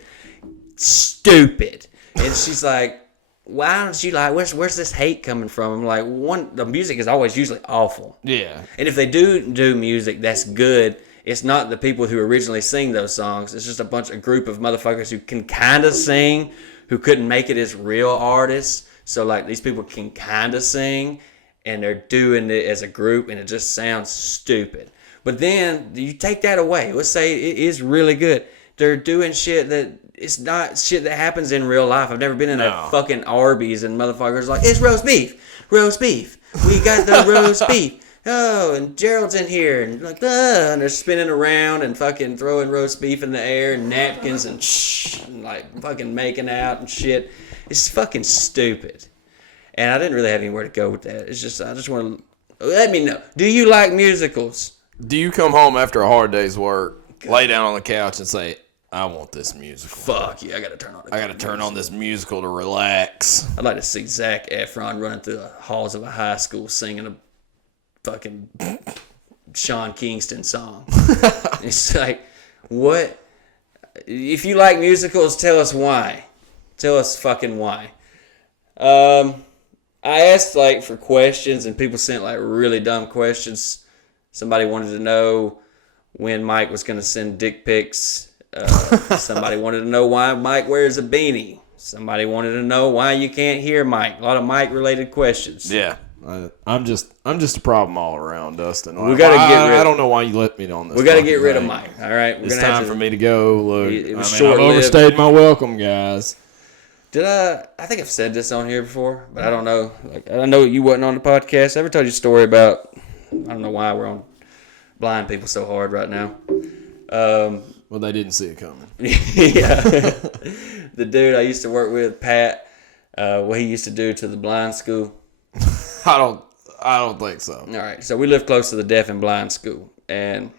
stupid. And she's like, why don't you like, where's this hate coming from? I'm like, the music is always usually awful. Yeah. And if they do music that's good, it's not the people who originally sing those songs. It's just a group of motherfuckers who can kind of sing, who couldn't make it as real artists. So like these people can kind of sing, and they're doing it as a group, and it just sounds stupid. But then you take that away. Let's say it is really good. They're doing shit that it's not shit that happens in real life. I've never been in a fucking Arby's and motherfuckers like, it's roast beef. We got the roast beef. Oh, and Gerald's in here, and like, and they're spinning around and fucking throwing roast beef in the air and napkins and like fucking making out and shit. It's fucking stupid. And I didn't really have anywhere to go with that. It's just, I just want to, let me know. Do you like musicals? Do you come home after a hard day's work, lay down on the couch and say, I want this musical. Fuck yeah, I gotta turn on this musical to relax. I'd like to see Zac Efron running through the halls of a high school singing a fucking Sean Kingston song. It's like, what? If you like musicals, tell us why. Tell us fucking why. I asked like for questions, and people sent like really dumb questions. Somebody wanted to know when Mike was gonna send dick pics. Somebody wanted to know why Mike wears a beanie. Somebody wanted to know why you can't hear Mike. A lot of Mike related questions. Yeah. I'm just a problem all around, Dustin. We gotta get rid. I don't know why you let me on this. We gotta get rid of Mike. All right, it's time for me to go. Look, I've overstayed my welcome, guys. Did I think I've said this on here before, but I don't know. Like, I know you wasn't on the podcast. I ever told you a story about? I don't know why we're on blind people so hard right now. Well, they didn't see it coming. Yeah, the dude I used to work with, Pat. What he used to do to the blind school. I don't think so. All right, so we live close to the deaf and blind school, and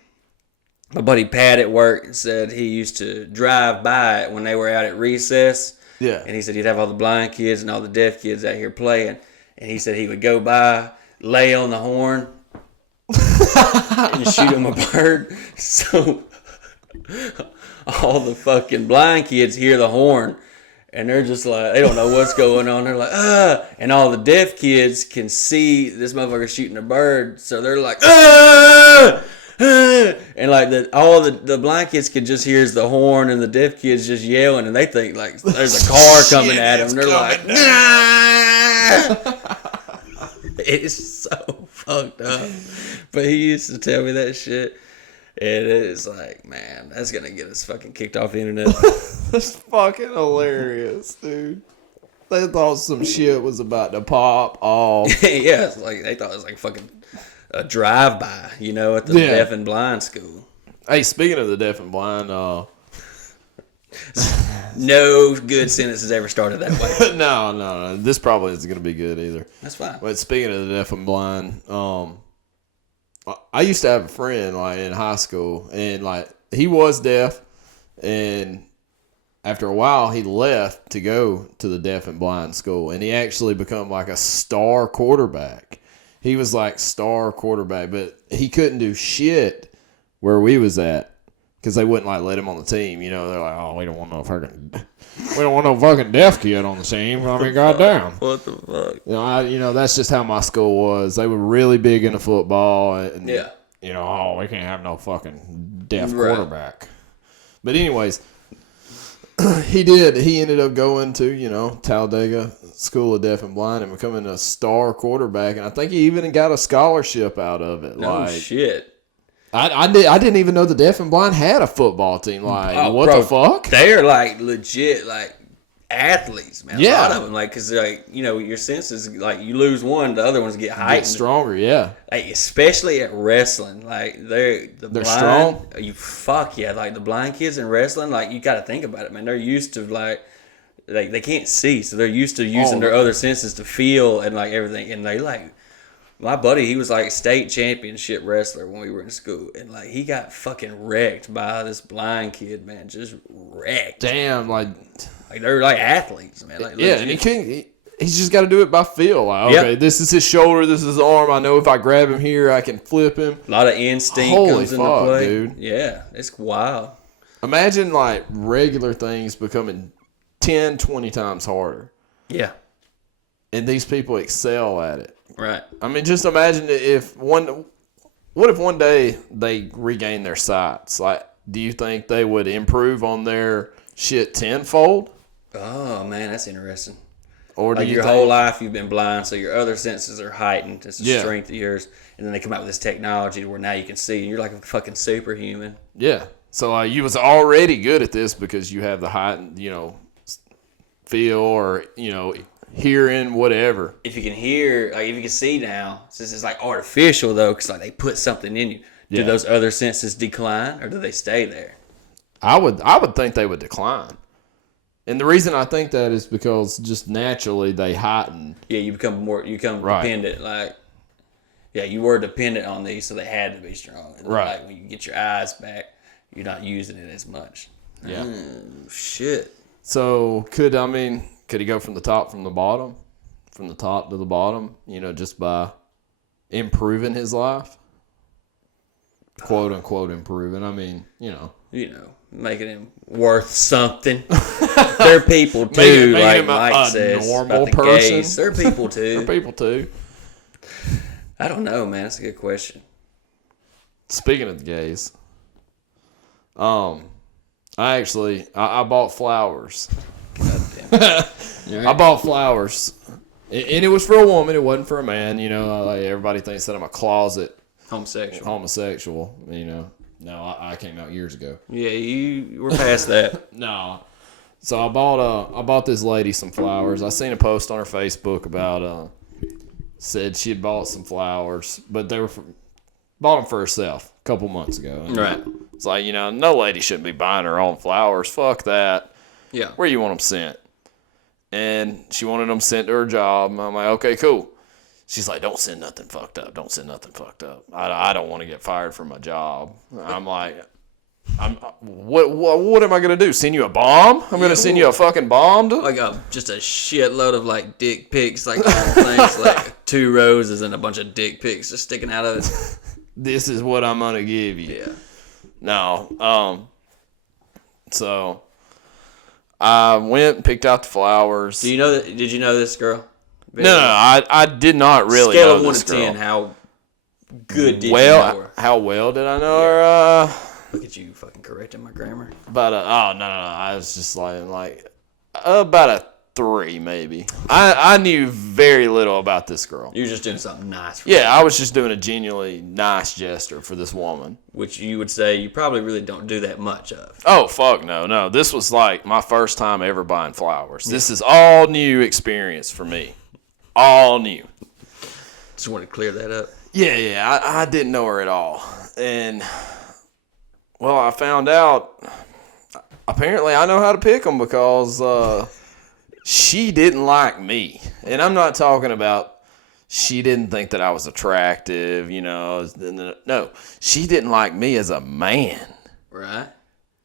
my buddy Pat at work said he used to drive by it when they were out at recess. Yeah. And he said he'd have all the blind kids and all the deaf kids out here playing, and he said he would go by, lay on the horn, and shoot him a bird. So all the fucking blind kids hear the horn. And they're just like, they don't know what's going on. They're like, ah. And all the deaf kids can see this motherfucker shooting a bird. So they're like, ah. And like all the blind kids can just hear the horn, and the deaf kids just yelling. And they think like there's a car coming at them. They're like, ah. It's so fucked up. But he used to tell me that shit. And it's like, man, that's going to get us fucking kicked off the internet. That's fucking hilarious, dude. They thought some shit was about to pop off. Yeah, it's like they thought it was like fucking a drive-by, you know, at the deaf and blind school. Hey, speaking of the deaf and blind, No good sentence has ever started that way. No. This probably isn't going to be good either. That's fine. But speaking of the deaf and blind, I used to have a friend like in high school, and like he was deaf, and after a while he left to go to the deaf and blind school, and he actually become like a star quarterback. He was like star quarterback, but he couldn't do shit where we was at because they wouldn't like let him on the team. You know, they're like, oh, we don't want no fucking deaf kid on the team. I mean, goddamn. What the fuck? That's just how my school was. They were really big into football, and Yeah. We can't have no fucking deaf quarterback. But anyways, he did. He ended up going to Talladega School of Deaf and Blind and becoming a star quarterback, and I think he even got a scholarship out of it. No shit. I didn't even know the deaf and blind had a football team. Like, what the fuck? They're like legit, like athletes, man. Yeah. A lot of them, like, because like your senses, like you lose one, the other ones get heightened. Get stronger, yeah. Like especially at wrestling, like they're blind, strong. Like the blind kids in wrestling, like you got to think about it, man. They're used to like they can't see, so they're used to using their other senses to feel and like everything, and they like. My buddy, he was like state championship wrestler when we were in school, and like he got fucking wrecked by this blind kid, man, just wrecked. Damn, like they're like athletes, man. Like, yeah, and he can't. He's just got to do it by feel. Like, okay, this is his shoulder, this is his arm. I know if I grab him here, I can flip him. A lot of instinct comes into play, dude. Yeah, it's wild. Imagine like regular things becoming 10, 20 times harder. Yeah, and these people excel at it. Right. I mean, just imagine what if one day they regain their sights? Like, do you think they would improve on their shit tenfold? Oh man, that's interesting. Or do like you your think, whole life you've been blind, so your other senses are heightened. It's a strength of yours, and then they come out with this technology where now you can see, and you're like a fucking superhuman. Yeah. So you was already good at this because you have the heightened, feel or hearing, whatever. If you can hear, like if you can see now, since it's like artificial though, because like they put something in you. Do those other senses decline or do they stay there? I would think they would decline, and the reason I think that is because just naturally they heighten. Yeah, you become dependent. Like, yeah, you were dependent on these, so they had to be strong. And right. Like when you get your eyes back, you're not using it as much. Yeah. Shit. So could he go from the top to the bottom, just by improving his life? Quote unquote improving. I mean, making him worth something. They're people too, making like Mike says. Normal about the person. Gays. They're people too. They're people too. I don't know, man. That's a good question. Speaking of the gays, I bought flowers. God damn it. I bought flowers, and it was for a woman. It wasn't for a man. Like everybody thinks that I'm a closet homosexual. No, I came out years ago. Yeah, you were past that. No, so I bought this lady some flowers. I seen a post on her Facebook about said she had bought some flowers, but they were bought them for herself a couple months ago. And right. It's like no lady shouldn't be buying her own flowers. Fuck that. Yeah. Where you want them sent? And she wanted them sent to her job. And I'm like, okay, cool. She's like, don't send nothing fucked up. Don't send nothing fucked up. I don't want to get fired from my job. I'm like, what am I going to do? Send you a bomb? I'm going to send you a fucking bomb? Like just a shitload of like dick pics, like things, like 2 roses and a bunch of dick pics just sticking out of it. This is what I'm going to give you. Yeah. No. So I went and picked out the flowers. Did you know this girl? No, I did not really Scale know of 1 this to girl. 10, how good did you know her? How well did I know her? Look at you fucking correcting my grammar. About no. I was just like about a 3 maybe. I knew very little about this girl. You were just doing something nice for her. I was just doing a genuinely nice gesture for this woman. Which you would say you probably really don't do that much of. Oh, fuck no. This was like my first time ever buying flowers. This is all new experience for me. All new. Just want to clear that up. Yeah. I didn't know her at all. And, well, I found out apparently I know how to pick them because she didn't like me. And I'm not talking about she didn't think that I was attractive, you know. No, she didn't like me as a man. Right.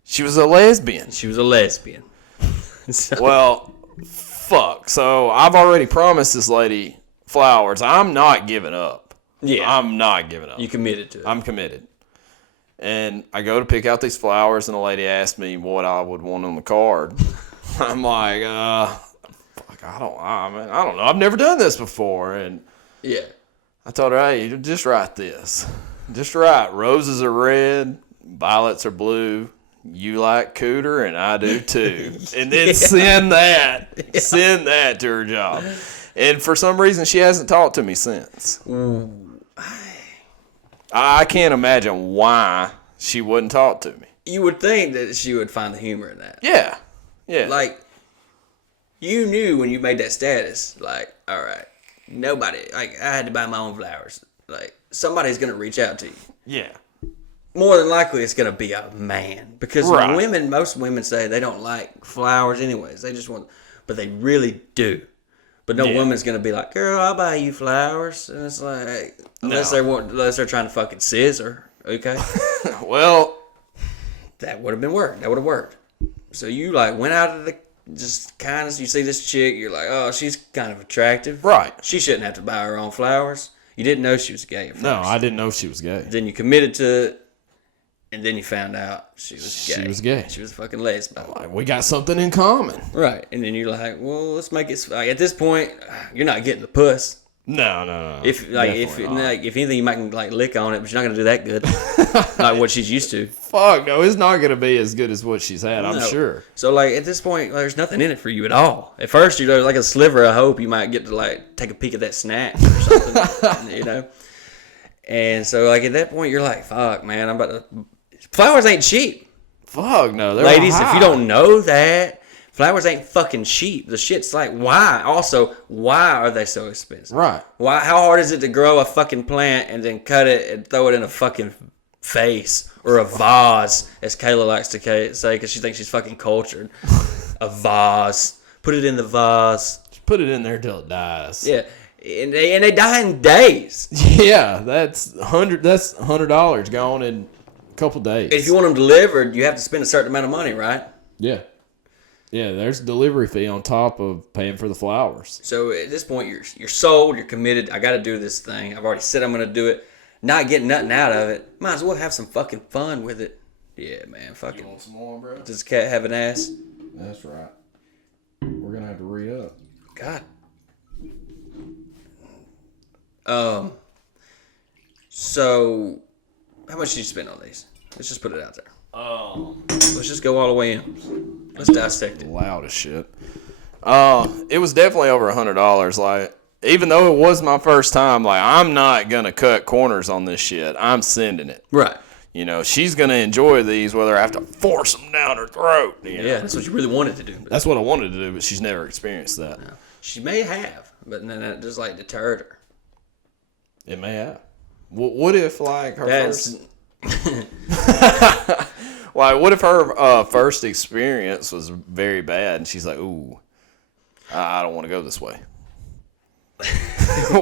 She was a lesbian. She was a lesbian. So. Well, fuck. So I've already promised this lady flowers. I'm not giving up. Yeah. I'm not giving up. You committed to it. I'm committed. And I go to pick out these flowers, and the lady asked me what I would want on the card. I'm like, fuck, I don't know. I've never done this before. And yeah. I told her, hey, just write this. Just write, roses are red, violets are blue. You like cooter, and I do too. And then send that to her job. And for some reason, she hasn't talked to me since. I can't imagine why she wouldn't talk to me. You would think that she would find the humor in that. Yeah. Yeah. Like, you knew when you made that status, like, all right, nobody, like, I had to buy my own flowers. Like, somebody's going to reach out to you. Yeah. More than likely, it's going to be a man. Because right. Most women say they don't like flowers anyways. They just want, but they really do. But no woman's going to be like, girl, I'll buy you flowers. And it's like, unless they're trying to fucking scissor, okay? Well, that would have worked. So you, like, went out of the just kindness. You see this chick, you're like, oh, she's kind of attractive. Right. She shouldn't have to buy her own flowers. You didn't know she was gay at first. No, I didn't know she was gay. Then you committed to it, and then you found out she was gay. She was gay. She was a fucking lesbian. Like, we got something in common. Right. And then you're like, well, let's make it. Like, at this point, you're not getting the puss. No. If anything, you might like lick on it, but you're not gonna do that good, like what she's used to. Fuck no, it's not gonna be as good as what she's had. I'm sure. So like at this point, there's nothing in it for you at all. At first, you're like a sliver of hope you might get to like take a peek at that snack or something, you know. And so like at that point, you're like, fuck, man, I'm about to. Flowers ain't cheap. Fuck no, ladies. If you don't know that. Flowers ain't fucking cheap. The shit's like, why? Also, why are they so expensive? Right. Why? How hard is it to grow a fucking plant and then cut it and throw it in a fucking vase or a vase, as Kayla likes to say, because she thinks she's fucking cultured. A vase. Put it in the vase. Just put it in there till it dies. Yeah, and they die in days. Yeah, that's $100 gone in a couple days. If you want them delivered, you have to spend a certain amount of money, right? Yeah. Yeah, there's a delivery fee on top of paying for the flowers. So at this point, you're sold, you're committed. I got to do this thing. I've already said I'm going to do it. Not getting nothing out of it. Might as well have some fucking fun with it. Yeah, man, fucking. You want some more, bro? Does the cat have an ass? That's right. We're going to have to re-up. God. So, how much did you spend on these? Let's just put it out there. Let's just go all the way in. Let's dissect it. Loud as shit. It was definitely over $100. Like, even though it was my first time, like, I'm not gonna cut corners on this shit. I'm sending it. Right. You know, she's gonna enjoy these, whether I have to force them down her throat. You know? Yeah, that's what you really wanted to do. That's what I wanted to do, but she's never experienced that. No. She may have, but then that just like deterred her. It may have. What if like her first? Like, what if her first experience was very bad and she's like, ooh, I don't want to go this way.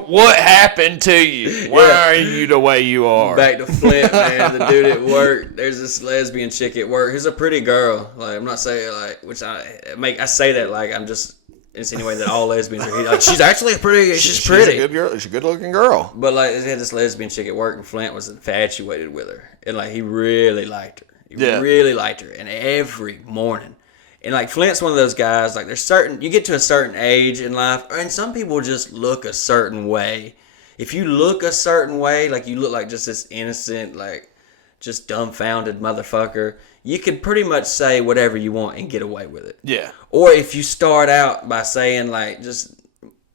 What happened to you? Why are you the way you are? Back to Flint, man. The dude at work. There's this lesbian chick at work who's a pretty girl. Like, I'm not saying like, which I say that like I'm just insinuating that all lesbians are. Like, she's actually pretty. She's pretty. She's a good girl. She's a good-looking girl. But like, they had this lesbian chick at work, and Flint was infatuated with her, and like he really liked her. He really liked her, and every morning. And like Flint's one of those guys, like there's certain, you get to a certain age in life, and some people just look a certain way. If you look a certain way, like you look like just this innocent, like just dumbfounded motherfucker, you can pretty much say whatever you want and get away with it. Yeah. Or if you start out by saying like just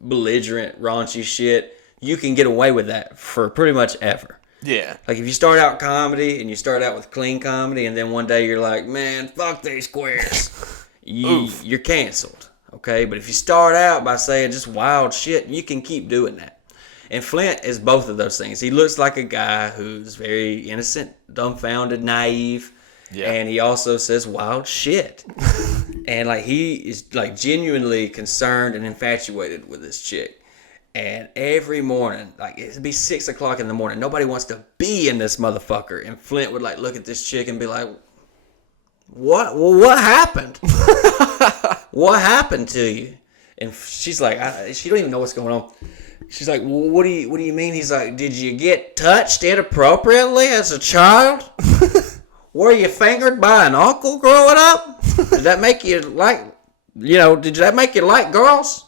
belligerent, raunchy shit, you can get away with that for pretty much ever. Yeah. Like if you start out comedy and you start out with clean comedy and then one day you're like, man, fuck these queers, you're canceled. Okay? But if you start out by saying just wild shit, you can keep doing that. And Flint is both of those things. He looks like a guy who's very innocent, dumbfounded, naive. Yeah. And he also says wild shit. And like he is like genuinely concerned and infatuated with this chick. And every morning, like it'd be 6 o'clock in the morning, nobody wants to be in this motherfucker. And Flint would like look at this chick and be like, "What? Well, what happened? What happened to you?" And she's like, she don't even know what's going on. She's like, "Well, what do you mean?" He's like, "Did you get touched inappropriately as a child? Were you fingered by an uncle growing up? Did that make you like, did that make you like girls?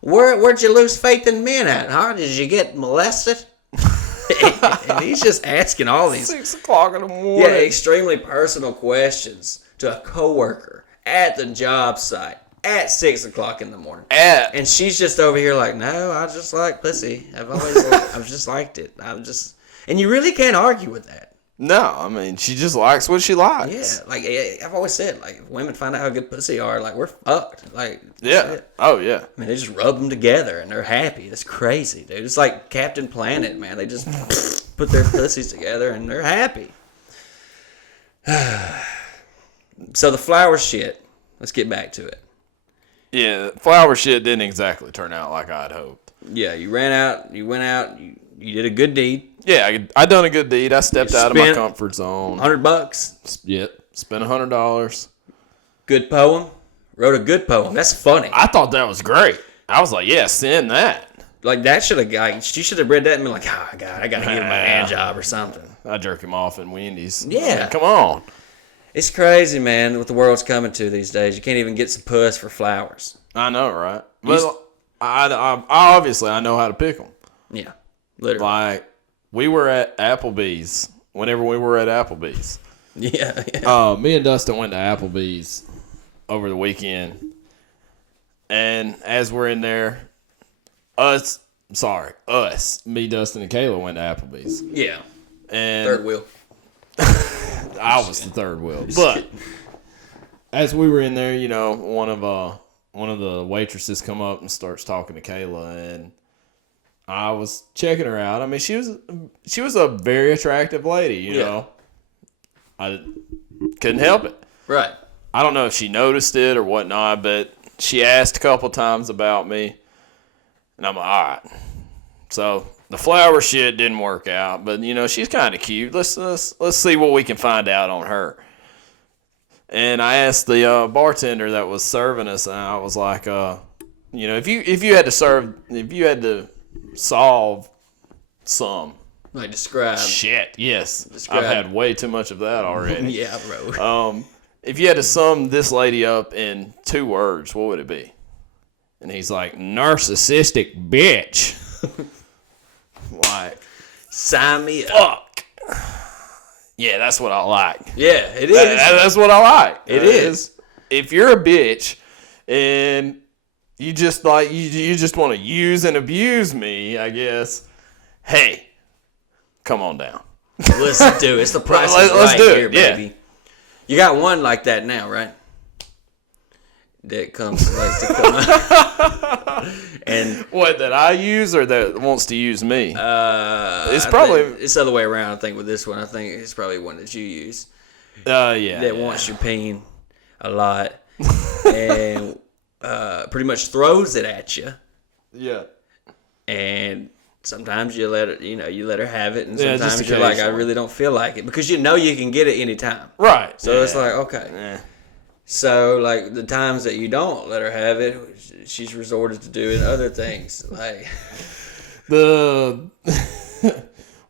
Where'd you lose faith in men at, huh? Did you get molested?" And he's just asking all these 6 o'clock in the morning. Yeah, extremely personal questions to a coworker at the job site at 6 o'clock in the morning. And she's just over here like, "No, I just like pussy. I've just liked it. And you really can't argue with that. No, I mean, she just likes what she likes. Yeah, like I've always said, like if women find out how good pussy are, like we're fucked. Like Yeah. Oh, yeah. I mean, they just rub them together and they're happy. That's crazy, dude. It's like Captain Planet, man. They just put their pussies together and they're happy. So the flower shit. Let's get back to it. Yeah, flower shit didn't exactly turn out like I'd hoped. Yeah, you ran out. You went out. You did a good deed. Yeah, I done a good deed. I stepped out of my comfort zone. $100. Yep, spent $100. Good poem. Wrote a good poem. That's funny. I thought that was great. I was like, yeah, send that. Like that should have. She should have read that and been like, "Oh God, I gotta give him my hand job or something." I jerk him off in Wendy's. Yeah. I mean, come on. It's crazy, man. What the world's coming to these days. You can't even get some puss for flowers. I know, right? Well, I obviously I know how to pick them. Yeah, literally. Like we were at Applebee's. Whenever we were at Applebee's. Yeah. Me and Dustin went to Applebee's over the weekend, and as we're in there, me, Dustin, and Kayla went to Applebee's. Yeah. And Third wheel. I was the third wheel, but as we were in there, one of the waitresses come up and starts talking to Kayla, and I was checking her out. I mean, she was a very attractive lady, you know. I couldn't help it. Right. I don't know if she noticed it or whatnot, but she asked a couple times about me, and I'm like, all right. So the flower shit didn't work out, but she's kind of cute. Let's see what we can find out on her. And I asked the bartender that was serving us, and I was like, if you had to solve some. Like describe. Shit, yes. I've had way too much of that already. Yeah, bro. If you had to sum this lady up in 2 words, what would it be? And he's like, narcissistic bitch. Like, sign me up. Fuck. Yeah, that's what I like. Yeah, it is. That's what I like. It is. If you're a bitch and you just you just want to use and abuse me, I guess. Hey, come on down. Let's do it. It's the price Let's right do it. here, baby. Yeah. You got one like that now, right? That likes to come out. And what, that I use or that wants to use me? It's the other way around. I think with this one, I think it's probably one that you use. Yeah. That wants your peen a lot and pretty much throws it at you. Yeah. And sometimes you let her have it, and sometimes you're like, I really don't feel like it, because you can get it anytime. Right. So it's like, okay. So like the times that you don't let her have it, she's resorted to doing other things. Like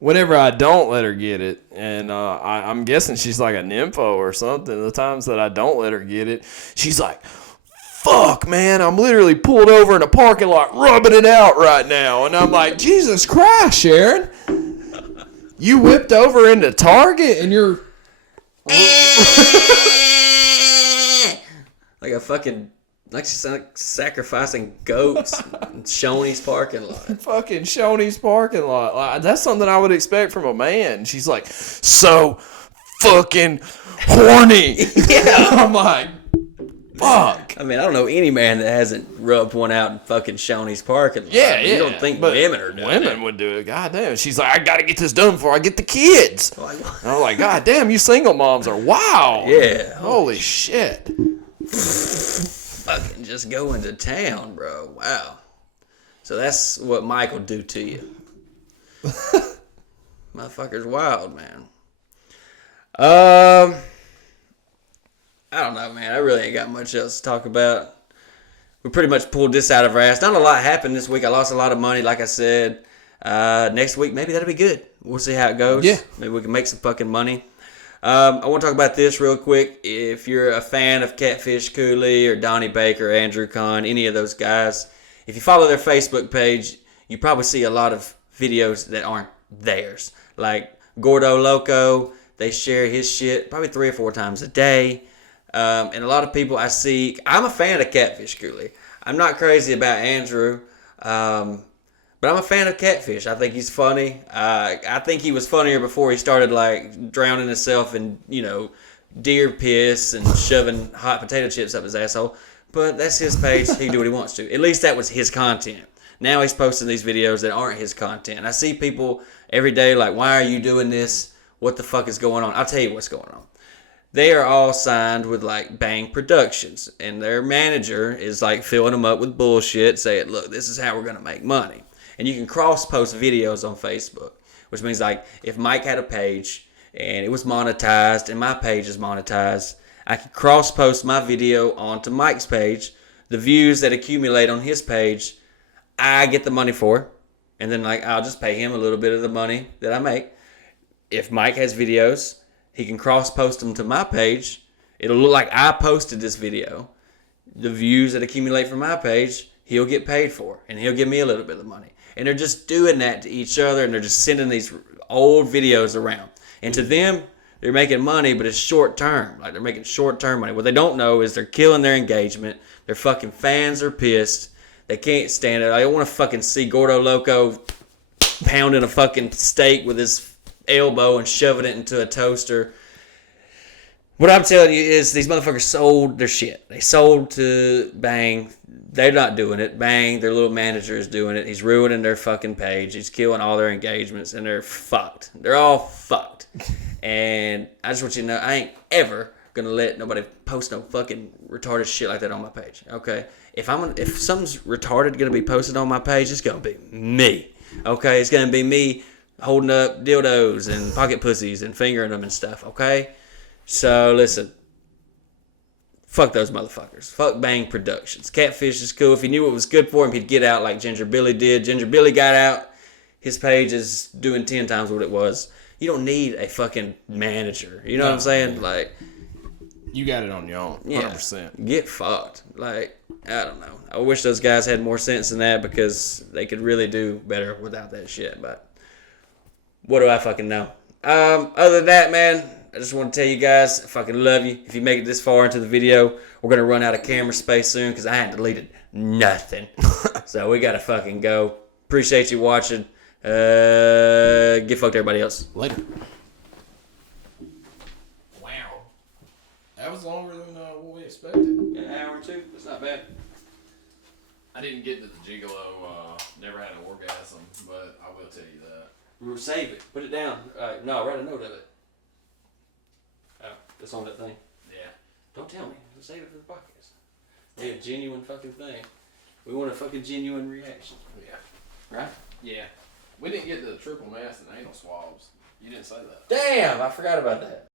whenever I don't let her get it, and I'm guessing she's like a nympho or something. The times that I don't let her get it, she's like, fuck, man, I'm literally pulled over in a parking lot rubbing it out right now. And I'm like, Jesus Christ, Sharon. You whipped over into Target and you're... like a fucking... Like she's sacrificing goats in Shoney's parking lot. Fucking Shoney's parking lot. Like, that's something I would expect from a man. She's like, so fucking horny. Yeah. I'm like... Fuck. I mean, I don't know any man that hasn't rubbed one out in fucking Shawnee's parking lot. Yeah, You don't think but women are doing women it. would do it. God damn. She's like, I gotta get this done before I get the kids. Like, And I'm like, God damn, you single moms are wild. yeah. Holy shit. Fucking just go into town, bro. Wow. So that's what Mike will do to you. Motherfucker's wild, man. I don't know, man. I really ain't got much else to talk about. We pretty much pulled this out of our ass. Not a lot happened this week. I lost a lot of money, like I said. Next week, maybe that'll be good. We'll see how it goes. Yeah. Maybe we can make some fucking money. I want to talk about this real quick. If you're a fan of Catfish Cooley or Donnie Baker, Andrew Kahn, any of those guys, if you follow their Facebook page, you probably see a lot of videos that aren't theirs. Like Gordo Loco, they share his shit probably 3 or 4 times a day. And a lot of people I see, I'm a fan of Catfish Cooley. I'm not crazy about Andrew, but I'm a fan of Catfish. I think he's funny. I think he was funnier before he started like drowning himself in, deer piss and shoving hot potato chips up his asshole. But that's his page. He can do what he wants to. At least that was his content. Now he's posting these videos that aren't his content. And I see people every day like, why are you doing this? What the fuck is going on? I'll tell you what's going on. They are all signed with like Bang Productions, and their manager is like filling them up with bullshit, saying, look, this is how we're going to make money. And you can cross-post videos on Facebook, which means like if Mike had a page and it was monetized and my page is monetized, I can cross-post my video onto Mike's page. The views that accumulate on his page, I get the money for, and then like I'll just pay him a little bit of the money that I make. If Mike has videos, he can cross-post them to my page. It'll look like I posted this video. The views that accumulate from my page, he'll get paid for, and he'll give me a little bit of money. And they're just doing that to each other, and they're just sending these old videos around. And to them, they're making money, but it's short-term. Like, they're making short-term money. What they don't know is they're killing their engagement. Their fucking fans are pissed. They can't stand it. I don't want to fucking see Gordo Loco pounding a fucking steak with his elbow and shoving it into a toaster. What I'm telling you is these motherfuckers sold their shit. They sold to Bang. They're not doing it. Bang, their little manager is doing it. He's ruining their fucking page. He's killing all their engagements, and they're fucked. They're all fucked. And I just want you to know, I ain't ever gonna let nobody post no fucking retarded shit like that on my page. Okay? If something's retarded gonna be posted on my page, it's gonna be me. Okay? It's gonna be me holding up dildos and pocket pussies and fingering them and stuff, okay? So, listen. Fuck those motherfuckers. Fuck Bang Productions. Catfish is cool. If he knew what was good for him, he'd get out like Ginger Billy did. Ginger Billy got out. His page is doing 10 times what it was. You don't need a fucking manager. You know what I'm saying? Like, You got it on your own. 100%. Get fucked. Like, I don't know. I wish those guys had more sense than that because they could really do better without that shit, but what do I fucking know? Other than that, man, I just want to tell you guys, I fucking love you. If you make it this far into the video, we're going to run out of camera space soon because I hadn't deleted nothing. So we got to fucking go. Appreciate you watching. Get fucked everybody else. Later. Wow. That was longer than what we expected. An hour or two? That's not bad. I didn't get to the gigolo, never had an orgasm, but I will tell you that. Save it. Put it down. No, write a note of it. Oh, it's on that thing. Yeah. Don't tell me. Save it for the podcast. Be a genuine fucking thing. We want a fucking genuine reaction. Yeah. Right? Yeah. We didn't get the triple mass and anal swabs. You didn't say that. Damn, I forgot about that.